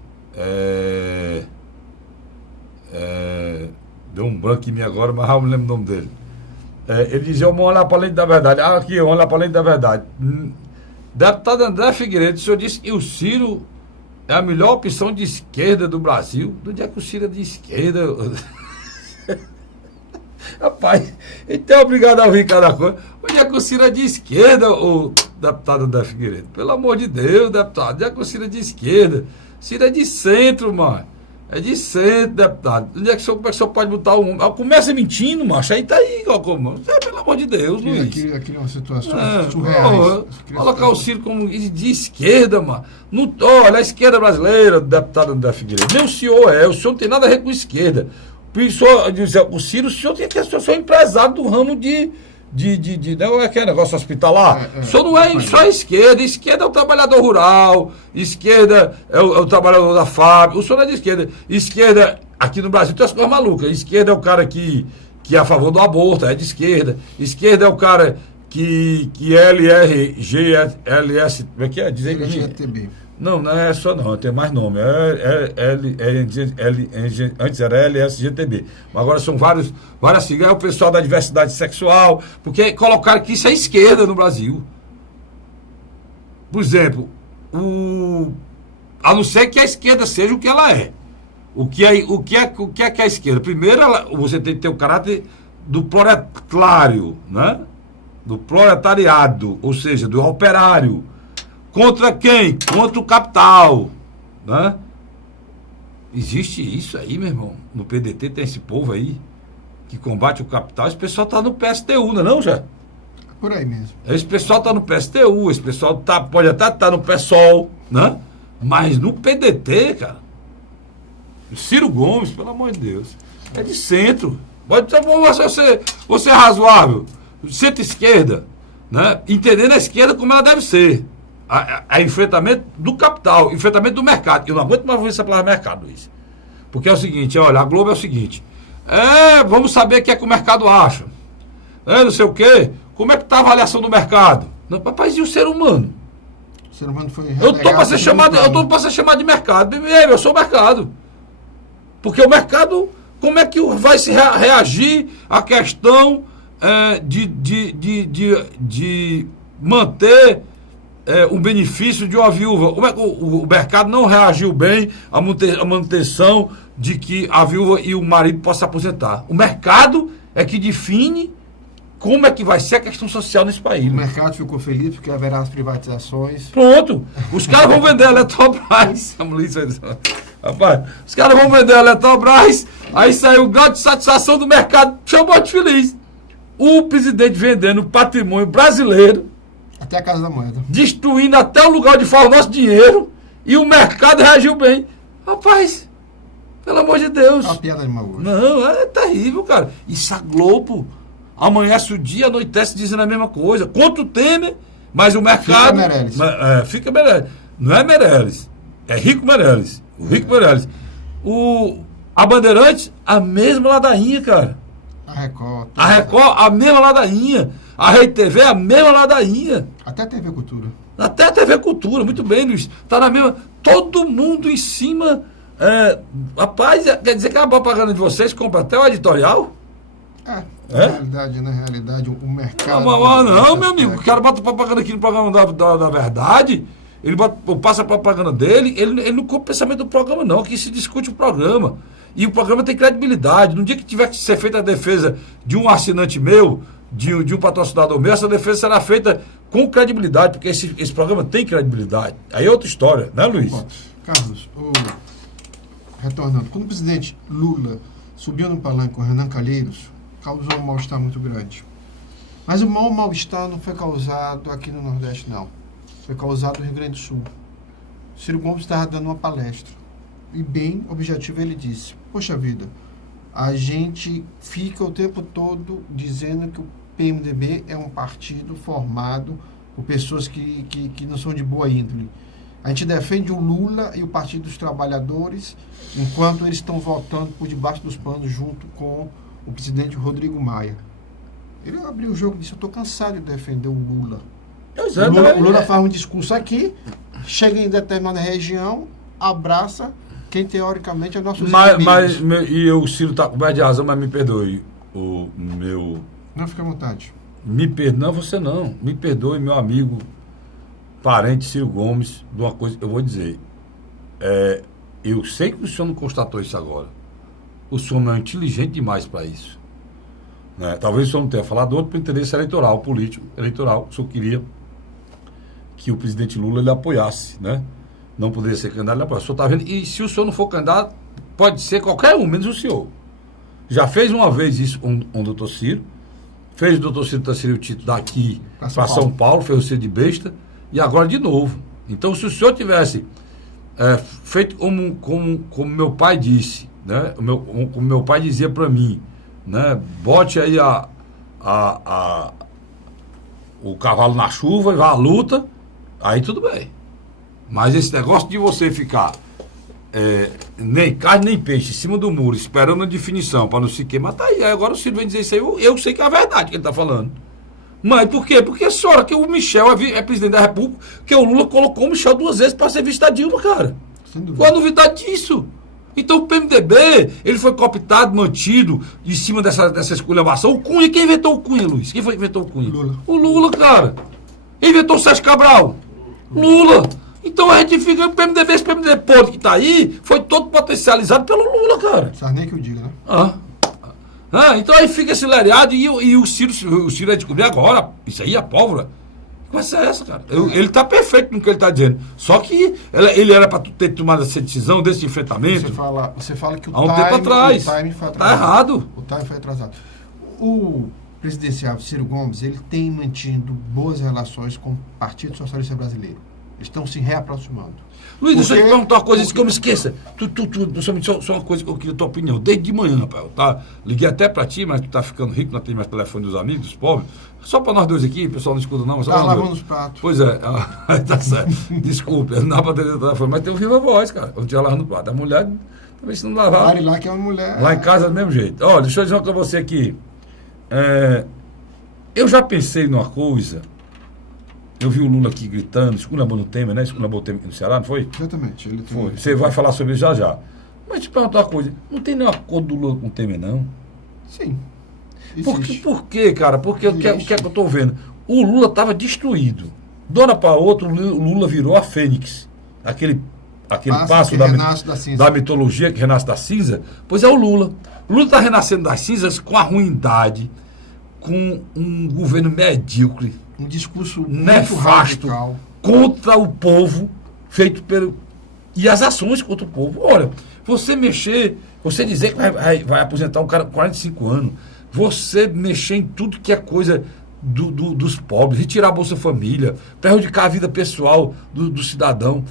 Deu um branco em mim agora, mas eu não lembro o nome dele. Ele dizia, vamos olhar para a lente da verdade. Aqui, vamos olhar para a lente da verdade. Deputado André Figueiredo, o senhor disse que o Ciro é a melhor opção de esquerda do Brasil. Onde é que o Ciro é de esquerda? Rapaz, ele é obrigado a ouvir cada coisa. Onde é que o Ciro é de esquerda, o deputado André Figueiredo? Pelo amor de Deus, deputado. Onde é que o Ciro é de esquerda? Ciro é de centro, mano. É de centro, deputado. Onde é que como é que o senhor pode botar um... Começa mentindo, macho. Aí tá aí, pelo amor de Deus, Luiz. Aqui é uma situação surreal. Colocar o Ciro como de esquerda, mano. Olha, a esquerda brasileira, deputado André Figueiredo. Nem o senhor o senhor não tem nada a ver com esquerda. O Ciro, o senhor tem que ser empresário do ramo não é aquele negócio hospitalar. O senhor não é só esquerda. Esquerda é o trabalhador rural, esquerda é o trabalhador da fábrica. O senhor não é de esquerda. Esquerda, aqui no Brasil tem as coisas malucas. Esquerda é o cara que é a favor do aborto, é de esquerda. Esquerda é o cara que LS, como é que é? Dizer que LGTB. Não é só não, tem mais nome. Antes era LSGTB. Mas agora são várias siglas. É o pessoal da diversidade sexual, porque colocaram que isso é esquerda no Brasil. Por exemplo, a não ser que a esquerda seja o que ela é. O que é a esquerda? Primeiro, você tem que ter o caráter do proletário, né? Do proletariado, ou seja, do operário. Contra quem? Contra o capital, né? Existe isso aí, meu irmão. No PDT tem esse povo aí que combate o capital. Esse pessoal tá no PSTU, não é não, já? Por aí mesmo. Esse pessoal tá no PSTU, esse pessoal pode até estar no PSOL, né? Mas no PDT, cara, Ciro Gomes, pelo amor de Deus, é de centro. Você é razoável, centro-esquerda, né? Entendendo a esquerda como ela deve ser. A enfrentamento do capital, enfrentamento do mercado. Eu não aguento mais ouvir essa palavra mercado, Luiz. Porque é o seguinte, olha, a Globo é o seguinte. Vamos saber o que é que o mercado acha. Não sei o quê. Como é que está a avaliação do mercado? Não, papai, e o ser humano? O ser humano foi eu estou para ser chamado de mercado. Eu sou o mercado. Porque o mercado, como é que vai se reagir à questão de manter o benefício de uma viúva? Como é que o mercado não reagiu bem à manutenção de que a viúva e o marido possam se aposentar? O mercado é que define como é que vai ser a questão social nesse país. O mercado ficou feliz porque haverá as privatizações. Pronto. Os caras vão vender a Eletrobras. Rapaz, os caras vão vender a Eletrobras. Aí saiu o grau de satisfação do mercado. Chamou de feliz. O presidente vendendo patrimônio brasileiro. Até a Casa da Moeda. Destruindo até o lugar onde faz o nosso dinheiro. E o mercado reagiu bem. Rapaz, pelo amor de Deus. É uma piada de mau gosto. Não, é terrível, cara. Isso a Globo amanhece o dia, anoitece dizendo a mesma coisa. Contra o Temer, mas o mercado... Fica Meirelles. Fica Meirelles. Não é Meirelles. É Rico Meirelles. O Rico Meirelles. A Bandeirantes, a mesma ladainha, cara. A Record, a mesma ladainha. A Rede TV, a mesma ladainha. Até a TV Cultura. Até a TV Cultura, muito bem, Luiz. Tá na mesma... Todo mundo em cima... rapaz, quer dizer que a propaganda de vocês compra até o editorial? Na realidade, o mercado... Não, meu amigo, o cara bota propaganda aqui no programa da verdade Ele passa a propaganda dele, ele não compra o pensamento do programa, não. Aqui se discute o programa. E o programa tem credibilidade. No dia que tiver que ser feita a defesa de um assinante meu, de um patrocinador meu, essa defesa será feita com credibilidade, porque esse programa tem credibilidade. Aí é outra história, né, Luiz? Ó, Carlos, retornando, quando o presidente Lula subiu no palanque com o Renan Calheiros, causou um mal-estar muito grande. Mas o maior mal-estar não foi causado aqui no Nordeste, não. Foi causado no Rio Grande do Sul. Ciro Gomes estava dando uma palestra. E bem objetivo ele disse, poxa vida, a gente fica o tempo todo dizendo que o PMDB é um partido formado por pessoas que não são de boa índole. A gente defende o Lula e o Partido dos Trabalhadores, enquanto eles estão votando por debaixo dos panos junto com o presidente Rodrigo Maia. Ele abriu o jogo e disse, eu estou cansado de defender o Lula. O Lula faz um discurso aqui, chega em determinada região, abraça quem teoricamente é nossos inimigos. E o Ciro está coberto de razão, mas me perdoe, o meu... Não, fica à vontade. Não, você não. Me perdoe, meu amigo, parente Ciro Gomes, de uma coisa que eu vou dizer. Eu sei que o senhor não constatou isso agora. O senhor não é inteligente demais para isso. Né? Talvez o senhor não tenha falado outro para interesse eleitoral, político, eleitoral. O senhor queria que o presidente Lula ele apoiasse, né? Não poderia ser candidato, ele apoiasse. O senhor está vendo? E se o senhor não for candidato, pode ser qualquer um, menos o senhor. Já fez uma vez isso com o doutor Ciro, fez o doutor Ciro transferir o título daqui para São Paulo, fez o Ciro de besta, e agora de novo. Então, se o senhor tivesse feito como meu pai disse, né? Como meu pai dizia para mim, né? Bote aí o cavalo na chuva e vá à luta, aí tudo bem. Mas esse negócio de você ficar nem carne nem peixe em cima do muro, esperando a definição para não se queimar, tá aí. Agora o Ciro vem dizer isso aí, eu sei que é a verdade que ele está falando. Mas por quê? Porque a senhora que o Michel é presidente da República, que o Lula colocou o Michel 2 vezes para ser vice da Dilma, cara. Qual a novidade disso? Então o PMDB, ele foi cooptado, mantido em cima dessa esculhambação. O Cunha, quem inventou o Cunha, Luiz? Quem foi que inventou o Cunha? Lula. O Lula, cara. Inventou o Sérgio Cabral. Lula. Então a gente fica, esse PMDB podre que tá aí, foi todo potencializado pelo Lula, cara. Sarney que o diga, né? Então aí fica esse lereado e o Ciro vai descobrir agora, isso aí é pólvora. Que coisa é essa, cara? Ele tá perfeito no que ele tá dizendo. Só que ele era para ter tomado essa decisão desse enfrentamento. Você fala que há um tempo atrás. O time foi atrasado. Tá errado. O time foi atrasado. O presidenciável Ciro Gomes, ele tem mantido boas relações com o Partido Socialista Brasileiro. Eles estão se reaproximando. Luiz, deixa eu te perguntar uma coisa, isso que eu me esqueça. Só uma coisa que eu queria a tua opinião. Desde de manhã, rapaz, liguei até pra ti, mas tu tá ficando rico, não tem mais telefone dos amigos, dos pobres. Só pra nós dois aqui, o pessoal não escuta não. Mas tá lavando os pratos. Pois é, tá certo. Desculpe, não dá pra ter telefone, mas tem um viva voz, cara. Quando tiver lavando o prato. A mulher, talvez se não lavar. Pare lá que é uma mulher. Lá em casa do mesmo jeito. Olha, deixa eu dizer uma coisa pra você aqui. Eu já pensei numa coisa. Eu vi o Lula aqui gritando, esculhambou no Temer, né? Esculhambou o Temer no Ceará, não foi? Exatamente. Ele tem... Foi. Você vai falar sobre isso já já. Mas te perguntar uma coisa, não tem nenhum acordo do Lula com o Temer, não? Sim. Por quê, cara? Porque o que é que eu estou vendo? O Lula estava destruído. De uma para outra, o Lula virou a Fênix. Aquele passo da mitologia que renasce da cinza. Pois é o Lula. O Lula está renascendo das cinzas com a ruindade, com um governo medíocre, um discurso nefasto contra o povo, feito pelo... E as ações contra o povo. Olha, você dizer que vai aposentar um cara com 45 anos, você mexer em tudo que é coisa dos pobres, retirar a Bolsa Família, prejudicar a vida pessoal do cidadão.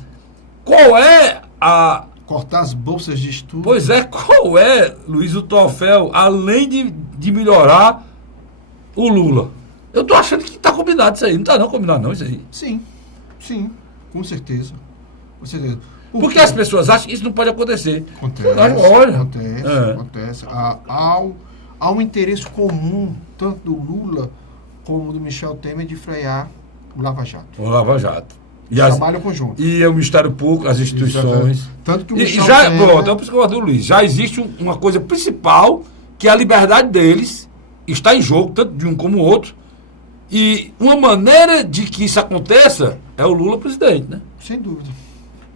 Qual é a... Cortar as bolsas de estudo. Pois é, qual é, Luiz, o troféu, além de melhorar o Lula? Eu tô achando que tá combinado isso aí. Não tá não combinado não isso aí. Sim, com certeza. Com certeza. Porque as pessoas acham que isso não pode acontecer. Acontece. Há um interesse comum, tanto do Lula como do Michel Temer, de frear o Lava Jato. O Lava Jato. Trabalho conjunto. E o Ministério Público, as instituições. Tanto que o Michel Temer... Então, por isso que eu gosto do Luiz. Já existe uma coisa principal, que é a liberdade deles está em jogo, tanto de um como o outro. E uma maneira de que isso aconteça é o Lula presidente, né? Sem dúvida.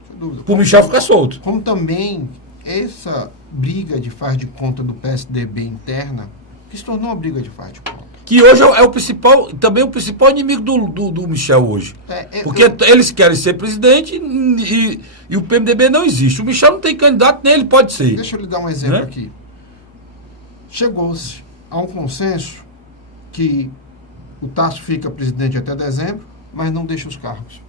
Sem dúvida. Para o Michel ficar solto. Como também essa briga de faz de conta do PSDB interna, que se tornou uma briga de faz de conta. Que hoje é o principal, também o principal inimigo do Michel hoje. Porque eles querem ser presidente e o PMDB não existe. O Michel não tem candidato, nem ele pode ser. Deixa eu lhe dar um exemplo aqui. Chegou-se a um consenso que o Tasso fica presidente até dezembro, mas não deixa os cargos.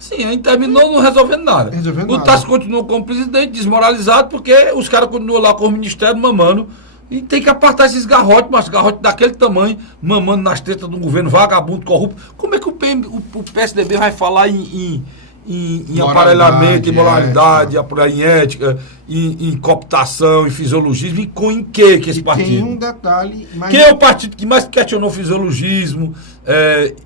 Sim, aí terminou não resolvendo nada. O Tasso continua como presidente, desmoralizado, porque os caras continuam lá com o ministério mamando. E tem que apartar esses garrotes, mas garrotes daquele tamanho, mamando nas tetas do governo vagabundo, corrupto. Como é que o PSDB vai falar em aparelhamento, em moralidade, em ética, em cooptação, em fisiologismo, em que esse partido? Tem um detalhe... Quem é o partido que mais questionou fisiologismo?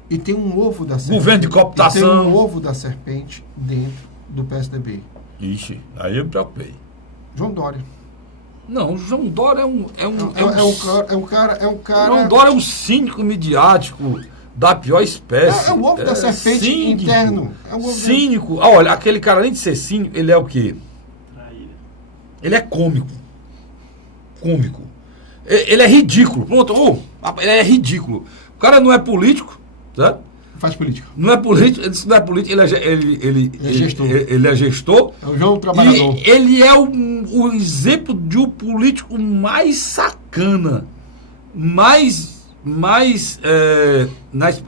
E tem um ovo da serpente. Governo de cooptação. E tem um ovo da serpente dentro do PSDB. Ixi, aí eu me preocupei. João Dória. Não, o João Dória é um cara. João Dória é um cínico midiático da pior espécie. É o ovo da serpente cínico, interno. É o ovo cínico. Olha, aquele cara, além de ser cínico, ele é o quê? Ele é cômico. Cômico. Ele é ridículo. Pronto, ele é ridículo. O cara não é político, certo? Faz política. Não é político, ele não é político, ele é gestor. Ele é gestor. É o João Trabalhador. E ele é o exemplo de um político mais sacana,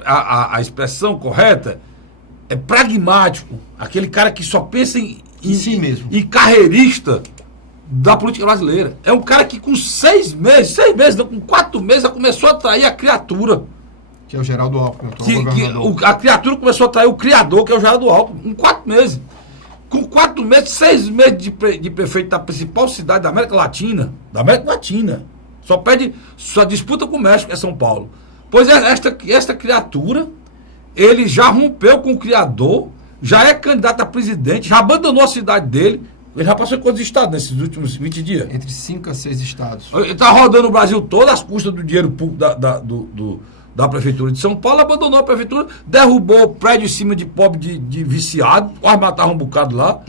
a expressão correta é pragmático. Aquele cara que só pensa em si mesmo. E carreirista da política brasileira. É um cara que com 6 meses, não, com 4 meses já começou a atrair a criatura. Que é o Geraldo Alckmin. A criatura começou a atrair o criador, que é o Geraldo Alckmin, em 4 meses. Com 4 meses, 6 meses de prefeito da principal cidade da América Latina. Só disputa com o México, que é São Paulo. Pois esta criatura, ele já rompeu com o criador, já é candidato a presidente, já abandonou a cidade dele. Ele já passou em quantos estados nesses últimos 20 dias? Entre 5 a 6 estados. Ele está rodando o Brasil todo às custas do dinheiro público da Prefeitura de São Paulo, abandonou a Prefeitura, derrubou prédio em cima de pobre de viciado, quase mataram um bocado lá.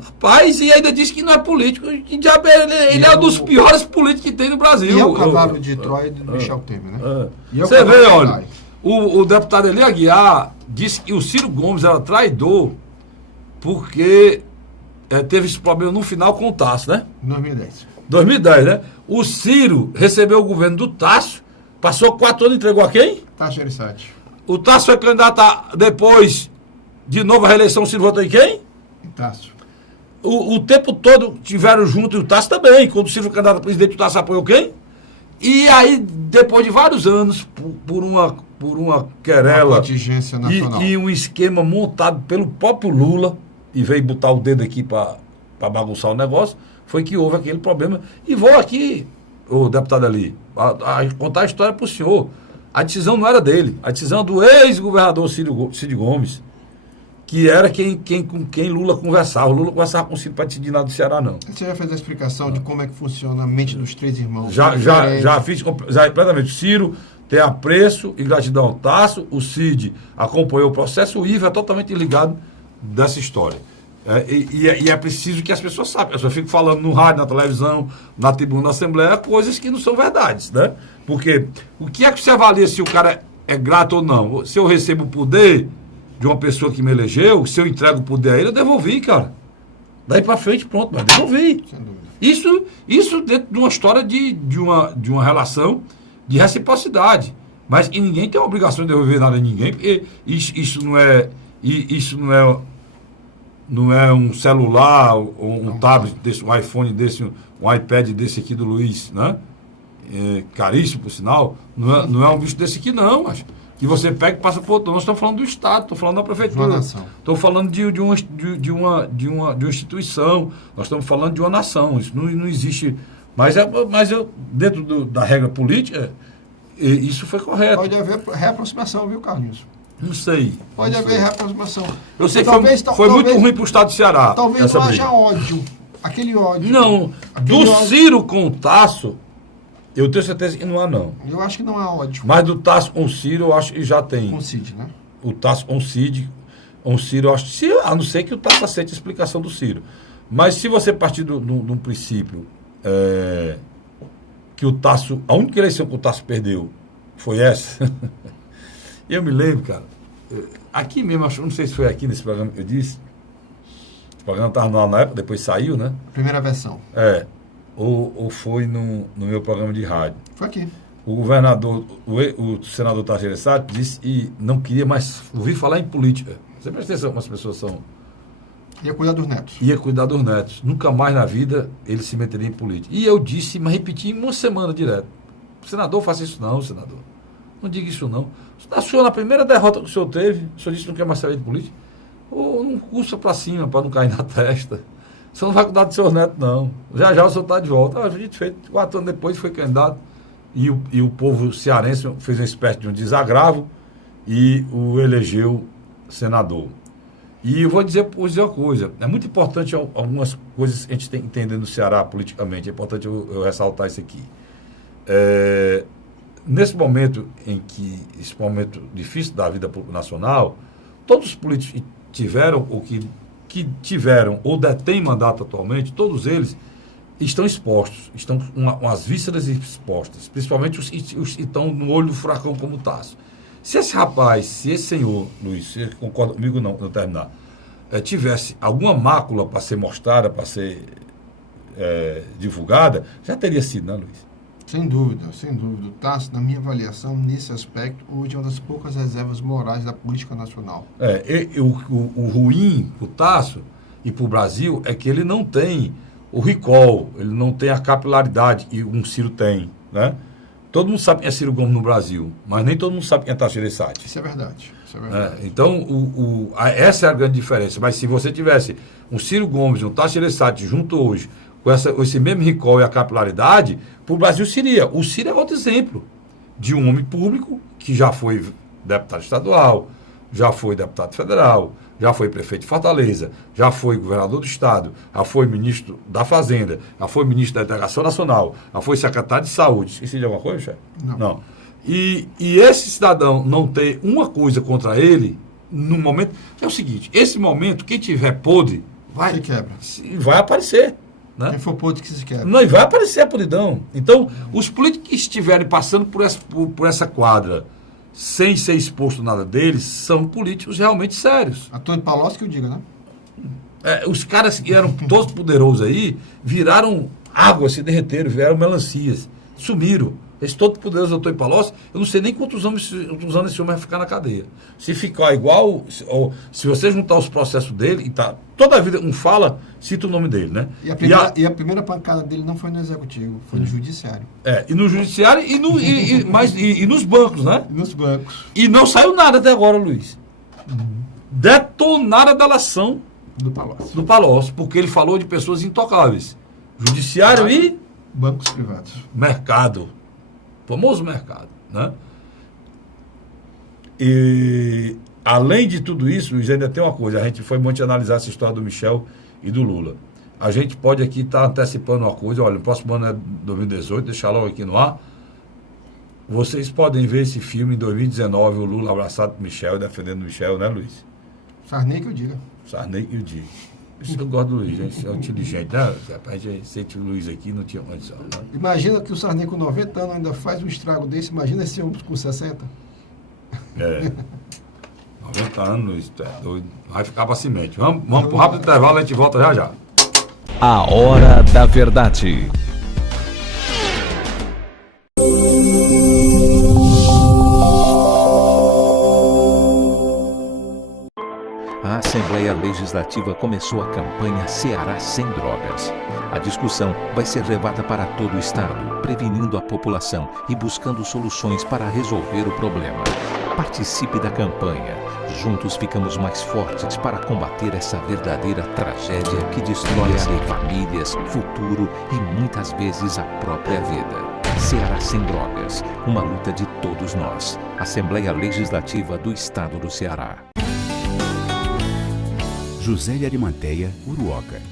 Rapaz, e ainda disse que não é político. Ele é um dos piores políticos que tem no Brasil. E é o cavalo de Troia do Michel Temer, né? Você vê, olha, o deputado Eli Aguiar disse que o Ciro Gomes era traidor porque teve esse problema no final com o Tasso, né? 2010, né? O Ciro recebeu o governo do Tasso, passou 4 anos e entregou a quem? Tasso Gereissati. O Tasso foi candidato depois de novo à reeleição, o Ciro votou em quem? Tasso. O tempo todo tiveram junto e o Tasso também. Quando o Ciro foi candidato a presidente, o Tasso apoiou quem? E aí, depois de vários anos, por uma querela uma contingência nacional. E um esquema montado pelo próprio Lula, e veio botar o dedo aqui para bagunçar o negócio, foi que houve aquele problema. E vou aqui, o deputado ali, contar a história para o senhor. A decisão não era dele, a decisão do ex-governador Cid Gomes, que era com quem Lula conversava. O Lula conversava com o Ciro para decidir nada do Ceará, não. Você já fez a explicação de como é que funciona a mente dos 3 irmãos? Já fiz completamente. Ciro tem apreço e gratidão ao Tasso, o Cid acompanhou o processo, o Ivo é totalmente ligado dessa história. E é preciso que as pessoas saibam. Eu só fico falando no rádio, na televisão, na tribuna da Assembleia, coisas que não são verdades, né? Porque o que é que você avalia se o cara é grato ou não? Se eu recebo o poder de uma pessoa que me elegeu, se eu entrego o poder a ele, eu devolvi, cara. Daí pra frente, pronto, mas devolvi. Isso dentro de uma história de uma relação de reciprocidade. Mas e ninguém tem a obrigação de devolver nada a ninguém, porque isso não é um celular, um tablet desse, um iPhone desse, um iPad desse aqui do Luiz, né? Caríssimo, por sinal. Não é um bicho desse aqui, não, mas que você pega e passa por outro. Nós estamos falando do Estado, estou falando da Prefeitura. Estou falando de uma instituição, nós estamos falando de uma nação. Isso não existe. Mas dentro da regra política, isso foi correto. Pode haver reaproximação, viu, Carlinhos? Não sei. Pode haver reaproximação. Eu sei que foi muito ruim para o Estado do Ceará. Talvez não haja ódio. Aquele ódio. Não. Do Ciro com o Tasso, Eu tenho certeza que não há, não. Eu acho que não há ódio. Mas do Tasso com Ciro, eu acho que já tem. Com Cid, né? O Tasso com Ciro, eu acho que, a não ser que o Tasso aceite a explicação do Ciro. Mas se você partir de um princípio que o Tasso, a única eleição que o Tasso perdeu foi essa. Eu me lembro, cara, aqui mesmo, não sei se foi aqui nesse programa que eu disse, o programa estava na época, depois saiu, né? Primeira versão. Ou foi no meu programa de rádio. Foi aqui. O governador, o senador Tasso Gereissati disse que não queria mais ouvir falar em política. Você presta atenção como as pessoas são. Ia cuidar dos netos. Ia cuidar dos netos. Nunca mais na vida ele se meteria em política. E eu disse, mas repeti em uma semana direto. Senador, faça isso não, senador. Não diga isso não. O senhor, na primeira derrota que o senhor teve, o senhor disse que não quer mais saber de política, ou não cursa para cima, para não cair na testa. O senhor não vai cuidar dos seus netos, não. Já o senhor está de volta. Feito, 4 anos depois foi candidato e o povo cearense fez uma espécie de um desagravo e o elegeu senador. E eu vou dizer uma coisa, é muito importante algumas coisas que a gente tem que entender no Ceará politicamente, é importante eu ressaltar isso aqui. Nesse momento esse momento difícil da vida nacional, todos os políticos que tiveram ou que tiveram ou detêm mandato atualmente, todos eles estão expostos, estão com as vísceras expostas, principalmente os que estão no olho do furacão como o Tasso. Se esse senhor, Luiz, você concorda comigo não, eu terminar, tivesse alguma mácula para ser mostrada, para ser divulgada, já teria sido, né, Luiz? Sem dúvida, sem dúvida. O Tasso, na minha avaliação, nesse aspecto, hoje é uma das poucas reservas morais da política nacional. O ruim para o Tasso e para o Brasil é que ele não tem o recall, ele não tem a capilaridade que um Ciro tem, né? Todo mundo sabe quem é Ciro Gomes no Brasil, mas nem todo mundo sabe quem é Tasso Gereissati. Isso é verdade. Então, essa é a grande diferença. Mas se você tivesse um Ciro Gomes e um Tasso Gereissati junto hoje, com esse mesmo recall e a capilaridade, para o Brasil seria. O Ciro é outro exemplo de um homem público que já foi deputado estadual, já foi deputado federal, já foi prefeito de Fortaleza, já foi governador do estado, já foi ministro da Fazenda, já foi ministro da Integração Nacional, já foi secretário de Saúde. Esqueci de alguma coisa, chefe? Não. E esse cidadão não ter uma coisa contra ele, no momento... É o seguinte, esse momento, quem tiver podre, vai aparecer. Né? Quem for podre que se quebra. Não, e vai aparecer a podridão. Então, os políticos que estiverem passando por essa quadra sem ser exposto nada deles, são políticos realmente sérios. Antônio Palocci que eu diga, né? Os caras que eram todos poderosos aí, viraram água, se derreteram, viraram melancias, sumiram. Esse todo poderoso Antônio Palocci, eu não sei nem quantos anos esse homem vai ficar na cadeia. Se ficar igual, ou se você juntar os processos dele, e tá, toda a vida, fala, cita o nome dele, né? E a primeira pancada dele não foi no executivo, foi no judiciário. E no judiciário e nos bancos, né? Nos bancos. E não saiu nada até agora, Luiz. Detonaram a delação do Palocci, porque ele falou de pessoas intocáveis. Judiciário e bancos privados. Mercado. Famoso mercado, né? E além de tudo isso, Luiz, ainda tem uma coisa, a gente foi muito analisar essa história do Michel e do Lula. A gente pode aqui estar antecipando uma coisa, olha, o próximo ano é 2018, deixar logo aqui no ar. Vocês podem ver esse filme em 2019, o Lula abraçado com o Michel e defendendo o Michel, né, Luiz? Sarney que eu diga. Sarney que eu diga. Isso eu gosto do Luiz, gente é inteligente, né? A gente sente o Luiz aqui, não tinha condição. Né? Imagina que o Sarney com 90 anos ainda faz um estrago desse, imagina esse homem com 60. 90 anos, Luiz, é doido. Vai ficar para cimente. Vamos para um rápido intervalo, a gente volta já já. A Hora da Verdade. A Assembleia Legislativa começou a campanha Ceará Sem Drogas. A discussão vai ser levada para todo o estado, prevenindo a população e buscando soluções para resolver o problema. Participe da campanha. Juntos ficamos mais fortes para combater essa verdadeira tragédia que destrói famílias, futuro e muitas vezes a própria vida. Ceará Sem Drogas, uma luta de todos nós. Assembleia Legislativa do Estado do Ceará. José de Arimateia, Uruoca.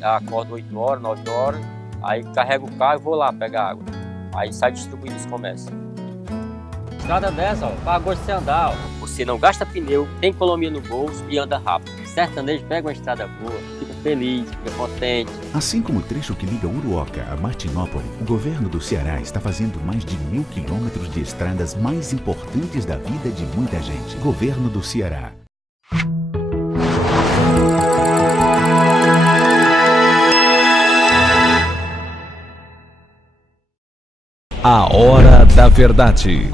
Acordo 8 horas, 9 horas, aí carrego o carro e vou lá pegar água. Aí sai distribuindo os comércios. Estrada dessa, ó, para gosto de você andar, ó. Você não gasta pneu, tem economia no bolso e anda rápido. Sertanejo pega uma estrada boa, fica feliz, fica contente. Assim como o trecho que liga Uruoca a Martinópole, o governo do Ceará está fazendo mais de 1.000 quilômetros de estradas mais importantes da vida de muita gente. Governo do Ceará. A Hora da Verdade.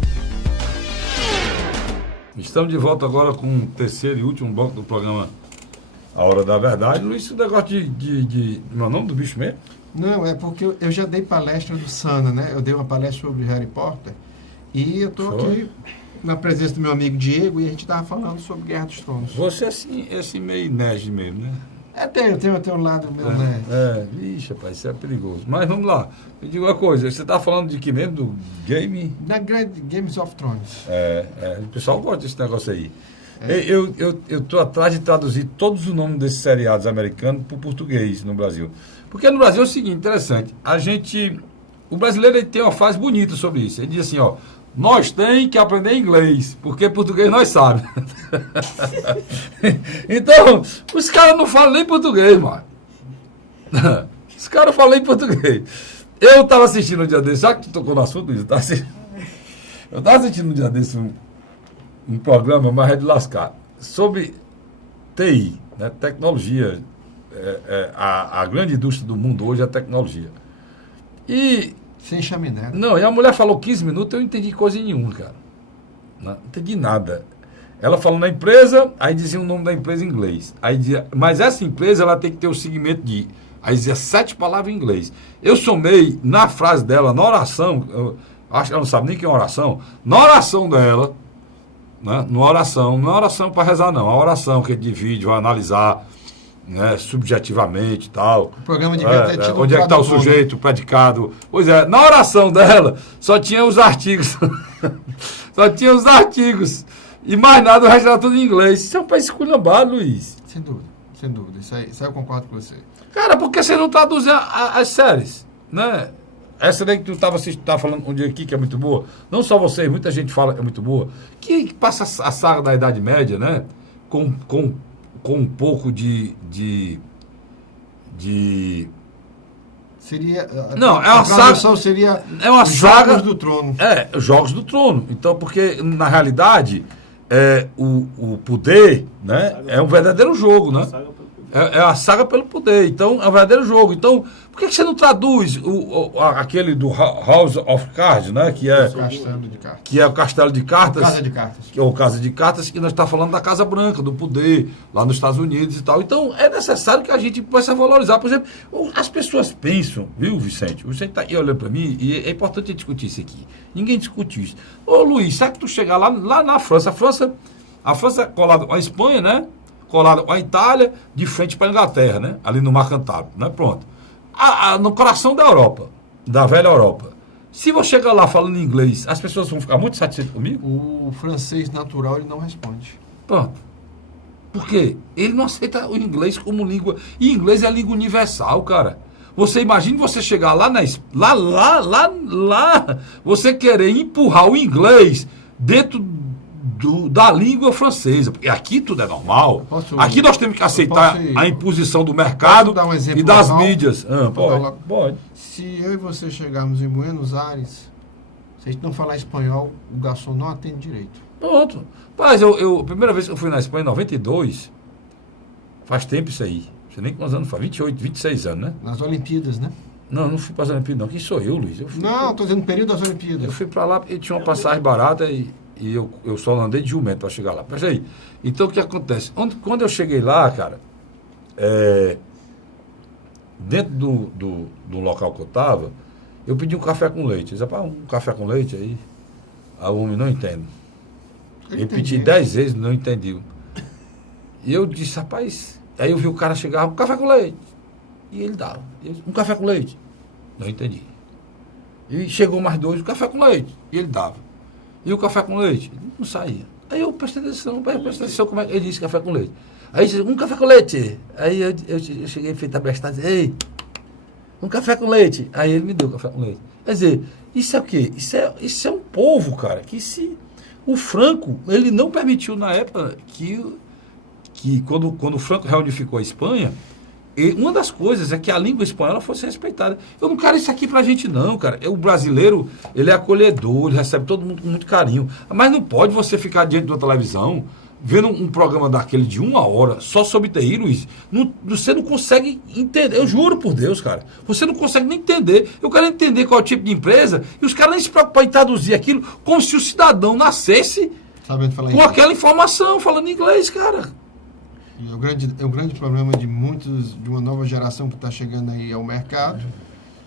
Estamos de volta agora com o terceiro e último bloco do programa A Hora da Verdade. Luiz, esse negócio não é o nome do bicho mesmo? Não, é porque eu já dei palestra do Sana, né? Eu dei uma palestra sobre Harry Potter e eu estou aqui na presença do meu amigo Diego e a gente estava falando sobre Guerra dos Tronos. Você é assim meio nerd mesmo, né? Tem um lado meu, né? Vixe, rapaz, isso é perigoso. Mas vamos lá. Eu digo uma coisa, você está falando de que mesmo? Do game? Da Games of Thrones. O pessoal gosta desse negócio aí. Eu estou atrás de traduzir todos os nomes desses seriados americanos para o português no Brasil. Porque no Brasil é o seguinte, interessante. O brasileiro ele tem uma frase bonita sobre isso. Ele diz assim, ó, nós tem que aprender inglês, porque português nós sabemos. Então, os caras não falam nem português, mano. Os caras não falam nem português. Eu estava assistindo um dia desse, já que tu tocou no assunto, eu estava assistindo um dia desse um programa, mas é de lascar, sobre TI, né? Tecnologia. A grande indústria do mundo hoje é a tecnologia. E sem chaminé. não, e a mulher falou 15 minutos, eu não entendi coisa nenhuma, cara. Não entendi nada. Ela falou na empresa, aí dizia o nome da empresa em inglês. Aí dizia, mas essa empresa ela tem que ter o segmento de... Aí dizia 7 palavras em inglês. Eu somei na frase dela, na oração, acho que ela não sabe nem que é uma oração, na oração dela, né? Não é oração para rezar não, a oração que ele divide, vai analisar, né, subjetivamente e tal. O programa devia ter tido onde é que está o sujeito, o predicado. Pois é, na oração dela só tinha os artigos. Só tinha os artigos. E mais nada, o resto era tudo em inglês. Isso é um país esculhambado, Luiz. Sem dúvida. Isso aí eu concordo com você. Cara, por que você não traduz as séries? Né? Essa daí que tu estava falando um dia aqui, que é muito boa. Não só você, muita gente fala que é muito boa. Que passa a saga da Idade Média, né? Com um pouco de seria não, é uma saga, seria é uma saga Jogos do Trono. Jogos do Trono. Então, porque na realidade o poder, né, é um verdadeiro jogo, né? É a saga pelo poder. Então, é um verdadeiro jogo. Então, por que você não traduz aquele do House of Cards, né? Que é o Castelo de Cartas. Casa de Cartas. Que é o Casa de Cartas, que nós estamos falando da Casa Branca, do poder, lá nos Estados Unidos e tal. Então, é necessário que a gente possa valorizar. Por exemplo, as pessoas pensam, viu, Vicente? O Vicente está aí olhando para mim e é importante discutir isso aqui. Ninguém discute isso. Ô, Luiz, sabe que tu chegar lá na França? A França é colada com a Espanha, né? Colado com a Itália, de frente para a Inglaterra, né? Ali no Mar Cantábrico, né? Pronto. No coração da Europa, da velha Europa. Se você chegar lá falando inglês, as pessoas vão ficar muito satisfeitas comigo? O francês natural, ele não responde. Pronto. Por quê? Ele não aceita o inglês como língua. E inglês é língua universal, cara. Você imagina você chegar lá você querer empurrar o inglês dentro da língua francesa, porque aqui tudo é normal. Aqui nós temos que aceitar a imposição do mercado e das mídias. Pode. Se eu e você chegarmos em Buenos Aires, se a gente não falar espanhol, o garçom não atende direito. Pronto. Mas a primeira vez que eu fui na Espanha, em 92, faz tempo isso aí. Não sei nem quantos anos faz, 28, 26 anos, né? Nas Olimpíadas, né? Não fui para as Olimpíadas, não. Quem sou eu, Luiz? Estou dizendo no período das Olimpíadas. Eu fui para lá porque tinha uma passagem barata e eu só andei de jumento para chegar lá. Mas aí, então o que acontece? Quando eu cheguei lá, cara, dentro do local que eu estava, eu pedi um café com leite. Eles falaram, um café com leite aí? A homem não entende. Eu pedi 10 vezes, não entendi. E eu disse, rapaz, aí eu vi o cara chegar, um café com leite. E ele dava. Um café com leite. Não entendi. E chegou mais 2, um café com leite. E ele dava. E o café com leite? Não saía. Aí eu prestei atenção como é que ele disse café com leite. Aí disse, um café com leite. Aí eu cheguei feito a bestada e disse, ei, um café com leite. Aí ele me deu café com leite. Quer dizer, Isso é o quê? Isso é um povo, cara, que se... O Franco, ele não permitiu na época que quando o Franco reunificou a Espanha, uma das coisas é que a língua espanhola fosse respeitada. Eu não quero isso aqui pra gente não, cara. O brasileiro, ele é acolhedor, ele recebe todo mundo com muito carinho. Mas não pode você ficar diante de uma televisão vendo um programa daquele de 1 hora, só sobre TI, Luiz. Você não consegue entender. Eu juro por Deus, cara. Você não consegue nem entender. Eu quero entender qual é o tipo de empresa e os caras nem se preocupam em traduzir aquilo como se o cidadão nascesse com aquela informação, falando inglês, cara. É o grande problema de uma nova geração que está chegando aí ao mercado,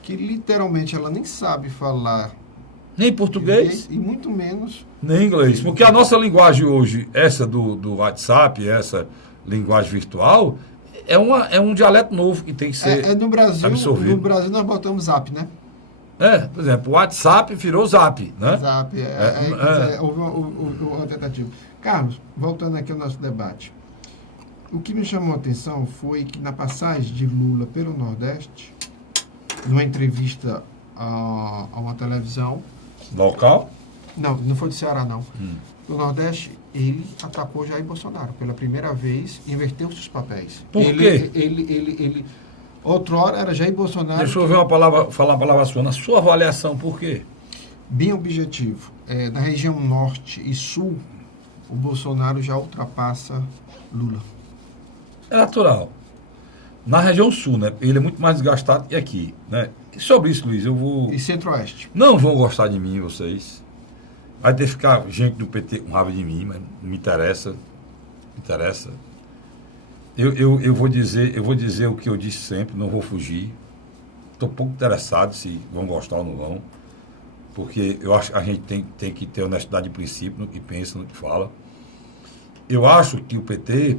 que literalmente ela nem sabe falar nem português e muito menos nem inglês. Porque a nossa linguagem hoje, essa do WhatsApp, essa linguagem virtual, é um dialeto novo que tem que ser no Brasil, absorvido. No Brasil nós botamos Zap, né? Por exemplo, o WhatsApp virou Zap, né? Zap, houve uma tentativa. Carlos, voltando aqui ao nosso debate. O que me chamou a atenção foi que na passagem de Lula pelo Nordeste, numa entrevista a uma televisão... Local? Não foi do Ceará, não. No Nordeste, ele atacou Jair Bolsonaro. Pela primeira vez, inverteu os papéis. Por quê? Ele outrora era Jair Bolsonaro... Deixa eu falar uma palavra sua. Na sua avaliação, por quê? Bem objetivo. Na região Norte e Sul, o Bolsonaro já ultrapassa Lula. É natural. Na região sul, né? Ele é muito mais desgastado que aqui, né? E sobre isso, Luiz, eu vou... E Centro-Oeste? Não vão gostar de mim, vocês. Vai ter que ficar gente do PT com raiva de mim, mas não me interessa. Me interessa. Eu vou dizer o que eu disse sempre, não vou fugir. Estou pouco interessado se vão gostar ou não vão. Porque eu acho que a gente tem que ter honestidade de princípio no que pensa, no que fala. Eu acho que o PT...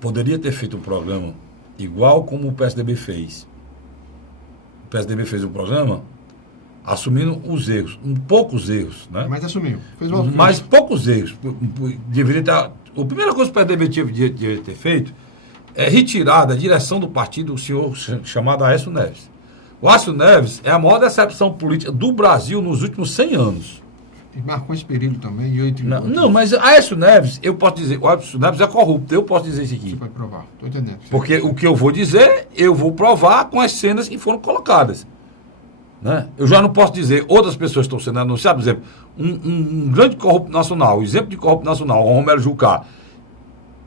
poderia ter feito um programa igual como o PSDB fez. O PSDB fez um programa assumindo os erros, poucos erros, né? Mas assumiu. Mas poucos erros. Deveria ter, a primeira coisa que o PSDB deveria ter feito é retirar da direção do partido o senhor chamado Aécio Neves. O Aécio Neves é a maior decepção política do Brasil nos últimos 100 anos. E Marcos Perillo também. Não, mas Aécio Neves, eu posso dizer, o Aécio Neves é corrupto, eu posso dizer isso aqui. Você vai provar, estou entendendo. Porque o que eu vou dizer, eu vou provar com as cenas que foram colocadas. Né? Eu já não posso dizer, outras pessoas estão sendo anunciadas, por exemplo, um grande corrupto nacional, exemplo de corrupto nacional, o Romero Jucá.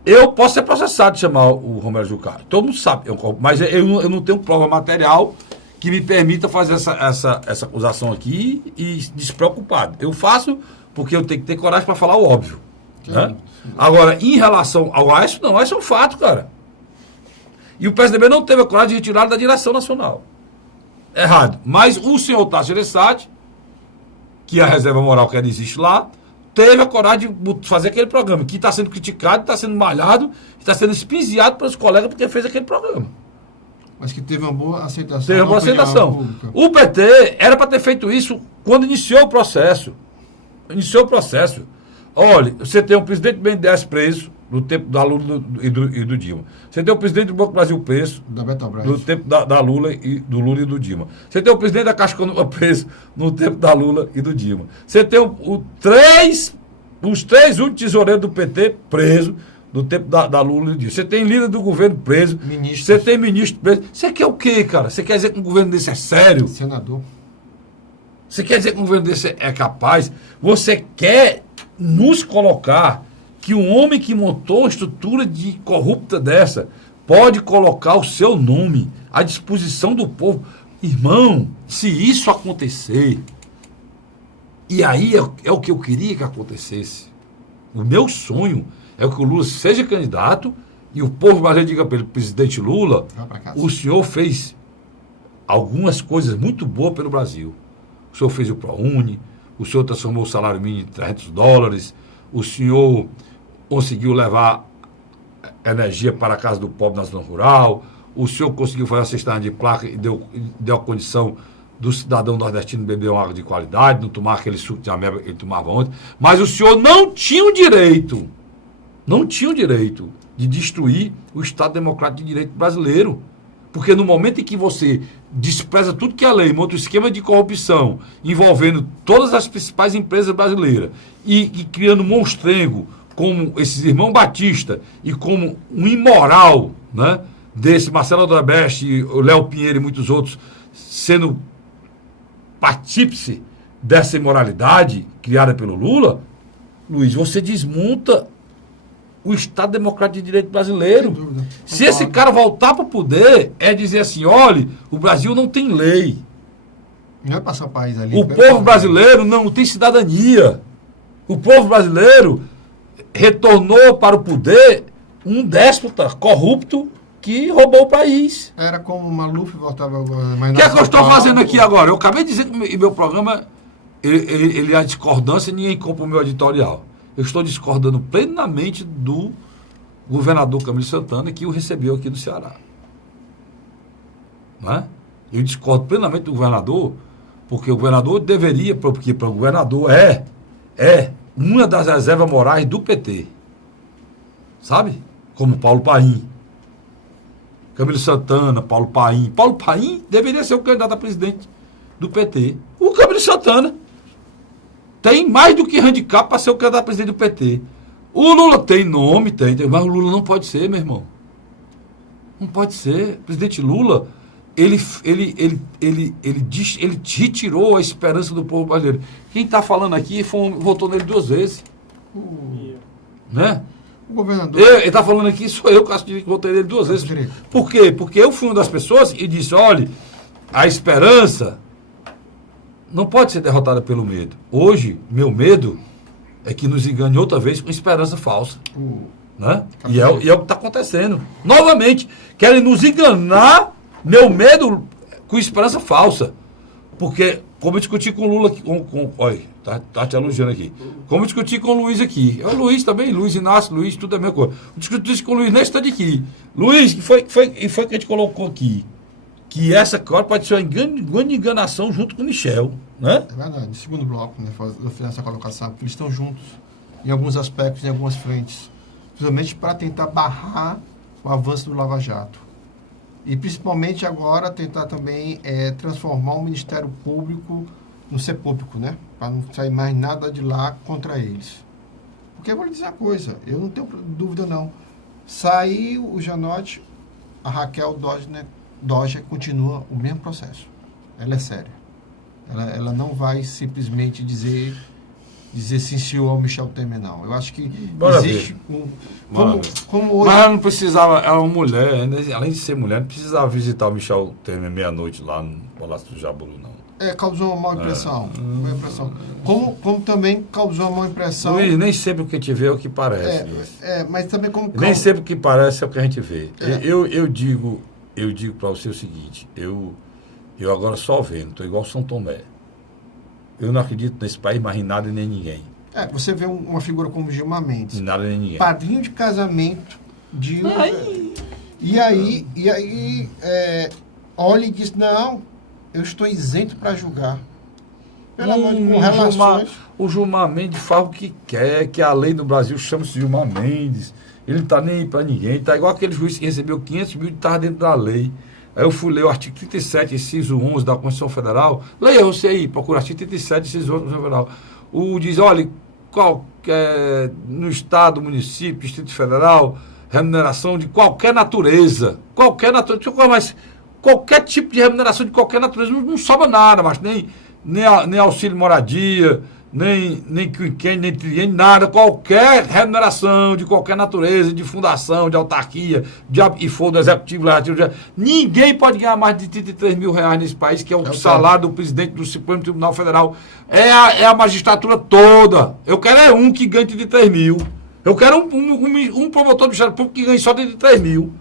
Eu posso ser processado de chamar o Romero Jucá. Todo mundo sabe, mas eu não tenho prova material que me permita fazer essa acusação aqui e despreocupado. Eu faço porque eu tenho que ter coragem para falar o óbvio. Né? Agora, em relação ao Aécio, não, Aécio é um fato, cara. E o PSDB não teve a coragem de retirar da direção nacional. Errado. Mas o senhor Tasso Gereissati, que é a reserva moral que ainda existe lá, teve a coragem de fazer aquele programa, que está sendo criticado, está sendo malhado, está sendo espinziado pelos colegas porque fez aquele programa. Mas que teve uma boa aceitação. Teve uma boa aceitação. O PT era para ter feito isso quando iniciou o processo. Olha, você tem o presidente do BNDES preso no tempo da Lula e do Dilma. Você tem o presidente do Banco do Brasil preso no tempo da Lula e do Dilma. Você tem o presidente da Caixa Econômica preso no tempo da Lula e do Dilma. Você tem os três últimos tesoureiros do PT presos do tempo da Lula e do Dilma. Você tem líder do governo preso. Você tem ministro preso. Você quer o quê, cara? Você quer dizer que um governo desse é sério? Senador. Você quer dizer que um governo desse é capaz? Você quer nos colocar que um homem que montou uma estrutura de corrupta dessa pode colocar o seu nome à disposição do povo? Irmão, se isso acontecer, e aí é o que eu queria que acontecesse. O meu sonho é que o Lula seja candidato e o povo brasileiro diga para ele, presidente Lula, o senhor fez algumas coisas muito boas pelo Brasil. O senhor fez o ProUni, o senhor transformou o salário mínimo em $300, o senhor conseguiu levar energia para a casa do pobre na zona rural, o senhor conseguiu fazer a cestagem de placa e deu a condição do cidadão nordestino beber uma água de qualidade, não tomar aquele suco de ameba que ele tomava ontem, mas o senhor não tinha o direito de destruir o Estado Democrático de Direito brasileiro. Porque no momento em que você despreza tudo que é lei, monta um esquema de corrupção envolvendo todas as principais empresas brasileiras e criando um monstrengo como esses irmãos Batista e como um imoral, né, desse Marcelo Odebrecht, o Léo Pinheiro e muitos outros sendo partícipe dessa imoralidade criada pelo Lula, Luiz, você desmonta o Estado Democrático de Direito brasileiro. Se esse cara voltar para o poder, é dizer assim, olha, o Brasil não tem lei. Não é passar o país ali. O povo brasileiro não tem cidadania. O povo brasileiro retornou para o poder um déspota corrupto que roubou o país. Era como o Maluf voltava... O que é que eu estou fazendo aqui agora? Eu acabei de dizer que meu programa, ele é discordância e ninguém compra o meu editorial. Eu estou discordando plenamente do governador Camilo Santana, que o recebeu aqui no Ceará. Não é? Eu discordo plenamente do governador, porque o governador deveria, porque para o governador é uma das reservas morais do PT. Sabe? Como Paulo Paim. Camilo Santana, Paulo Paim. Paulo Paim deveria ser o candidato a presidente do PT. O Camilo Santana tem mais do que handicap para ser o candidato a presidente do PT. O Lula tem nome, mas o Lula não pode ser, meu irmão. Não pode ser. O presidente Lula, ele retirou a esperança do povo brasileiro. Quem está falando aqui votou nele 2 vezes. Né? O governador... Ele está falando aqui, sou eu que votei nele 2 vezes. Por quê? Porque eu fui uma das pessoas e disse, olha, a esperança não pode ser derrotada pelo medo. Hoje, meu medo é que nos engane outra vez com esperança falsa. Né? E é o que está acontecendo. Novamente, querem nos enganar, meu medo, com esperança falsa. Porque, como eu discuti com o Lula, olha, tá te elogiando aqui. Como eu discuti com o Luiz aqui. O Luiz também, Luiz Inácio, Luiz, tudo é a mesma coisa. Eu discuti com o Luiz nesse estado aqui. Luiz, que foi que a gente colocou aqui? Que essa coisa pode ser uma grande enganação junto com o Michel, né? É verdade, no segundo bloco, né, eu fiz essa colocação, porque eles estão juntos em alguns aspectos, em algumas frentes, principalmente para tentar barrar o avanço do Lava Jato. E principalmente agora tentar também transformar o Ministério Público no ser público, né? Para não sair mais nada de lá contra eles. Porque eu vou lhe dizer uma coisa, eu não tenho dúvida não. Saiu o Janote, a Raquel Dodge continua o mesmo processo. Ela é séria. Ela não vai simplesmente dizer sim, senhor, ao Michel Temer, não. Eu acho que existe como hoje... Mas ela não precisava, ela é uma mulher, além de ser mulher, não precisava visitar o Michel Temer meia-noite lá no Palácio do Jaburu, não. Causou uma má impressão. Como também causou uma má impressão... Luiz, nem sempre o que a gente vê é o que parece. Mas também como... Nem sempre o que parece é o que a gente vê. Eu digo para você o seguinte, eu agora só vendo, estou igual São Tomé. Eu não acredito nesse país mais em nada e nem em ninguém. Você vê uma figura como Gilmar Mendes. Em nada nem ninguém. Padrinho de casamento de... E aí olha e diz, não, eu estou isento para julgar. Pelo amor de Deus, com relações... O Gilmar Mendes faz o que quer, que a lei no Brasil chama-se Gilmar Mendes. Ele não está nem aí para ninguém. Está igual aquele juiz que recebeu 500 mil e estava dentro da lei. Aí eu fui ler o artigo 37, inciso 11 da Constituição Federal. Leia você aí, procura o artigo 37, inciso 11 da Constituição Federal. Diz, olha, no Estado, município, Distrito Federal, remuneração de qualquer natureza. Mas qualquer tipo de remuneração de qualquer natureza. Não sobra nada, mas nem auxílio moradia, nem quinquênio, nem triênio, nada, qualquer remuneração de qualquer natureza, de fundação, de autarquia, e for do executivo, legislativo, ninguém pode ganhar mais de 33 mil reais nesse país, que é o salário do presidente do Supremo Tribunal Federal. É a magistratura toda. Eu quero um que ganhe 33 mil. Eu quero um promotor do Ministério Público que ganhe só 33 mil.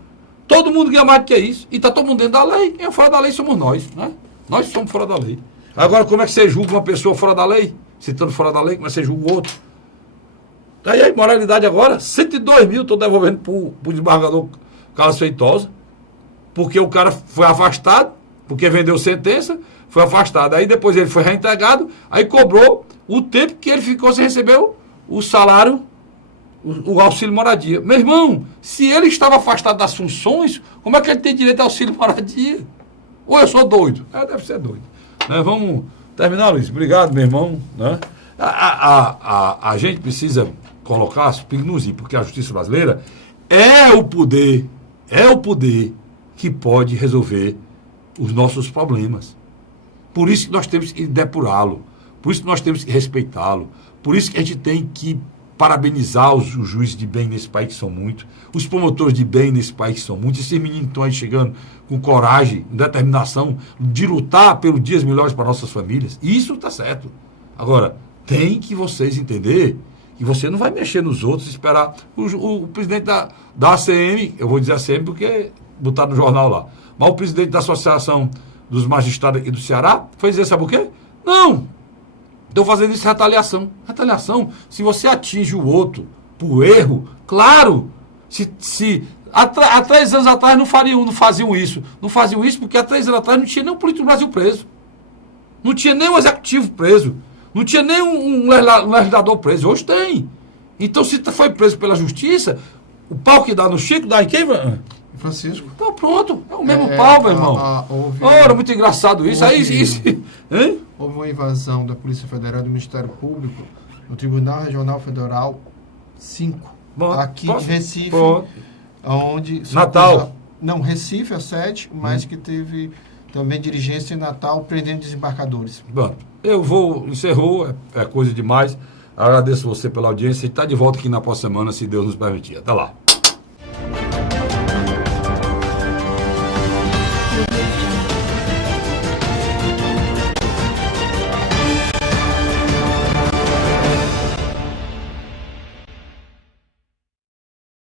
Todo mundo ganha mais do que isso. E está todo mundo dentro da lei. Quem é fora da lei somos nós, né? Nós somos fora da lei. Agora, como é que você julga uma pessoa fora da lei? Se estando fora da lei, como é que você julga o outro? Daí a imoralidade agora, 102 mil estou devolvendo para o desembargador Carlos Feitosa, porque o cara foi afastado, porque vendeu sentença, foi afastado. Aí depois ele foi reintegrado, aí cobrou o tempo que ele ficou sem receber o salário o auxílio moradia. Meu irmão, se ele estava afastado das funções, como é que ele tem direito ao auxílio moradia? Ou eu sou doido? Deve ser doido. Né? Vamos terminar, Luiz. Obrigado, meu irmão. Né? A gente precisa colocar nos i, porque a justiça brasileira é o poder que pode resolver os nossos problemas. Por isso que nós temos que depurá-lo. Por isso que nós temos que respeitá-lo. Por isso que a gente tem que parabenizar os juízes de bem nesse país, que são muitos, os promotores de bem nesse país, que são muitos, esses meninos estão aí chegando com coragem, determinação de lutar pelos dias melhores para nossas famílias. E isso está certo. Agora, tem que vocês entender que você não vai mexer nos outros e esperar. O presidente da ACM, eu vou dizer ACM porque botar no jornal lá, mas o presidente da Associação dos Magistrados aqui do Ceará foi dizer, sabe o quê? Não! Estou fazendo isso retaliação. Retaliação, se você atinge o outro por erro, claro, há 3 anos atrás não faziam isso. Não faziam isso porque há 3 anos atrás não tinha nem um político do Brasil preso. Não tinha nem um executivo preso. Não tinha nem um legislador preso. Hoje tem. Então, se foi preso pela justiça, o pau que dá no Chico, dá em quem? Francisco. Então pronto, é o mesmo pau, meu irmão. Ora, muito engraçado isso. Hein? Houve uma invasão da Polícia Federal e do Ministério Público no Tribunal Regional Federal 5. Aqui em Recife, onde... Natal. Não, Recife, a 7, mas que teve também dirigência em Natal prendendo desembarcadores. Bom, encerrou, é coisa demais. Agradeço você pela audiência e está de volta aqui na próxima semana, se Deus nos permitir. Até lá.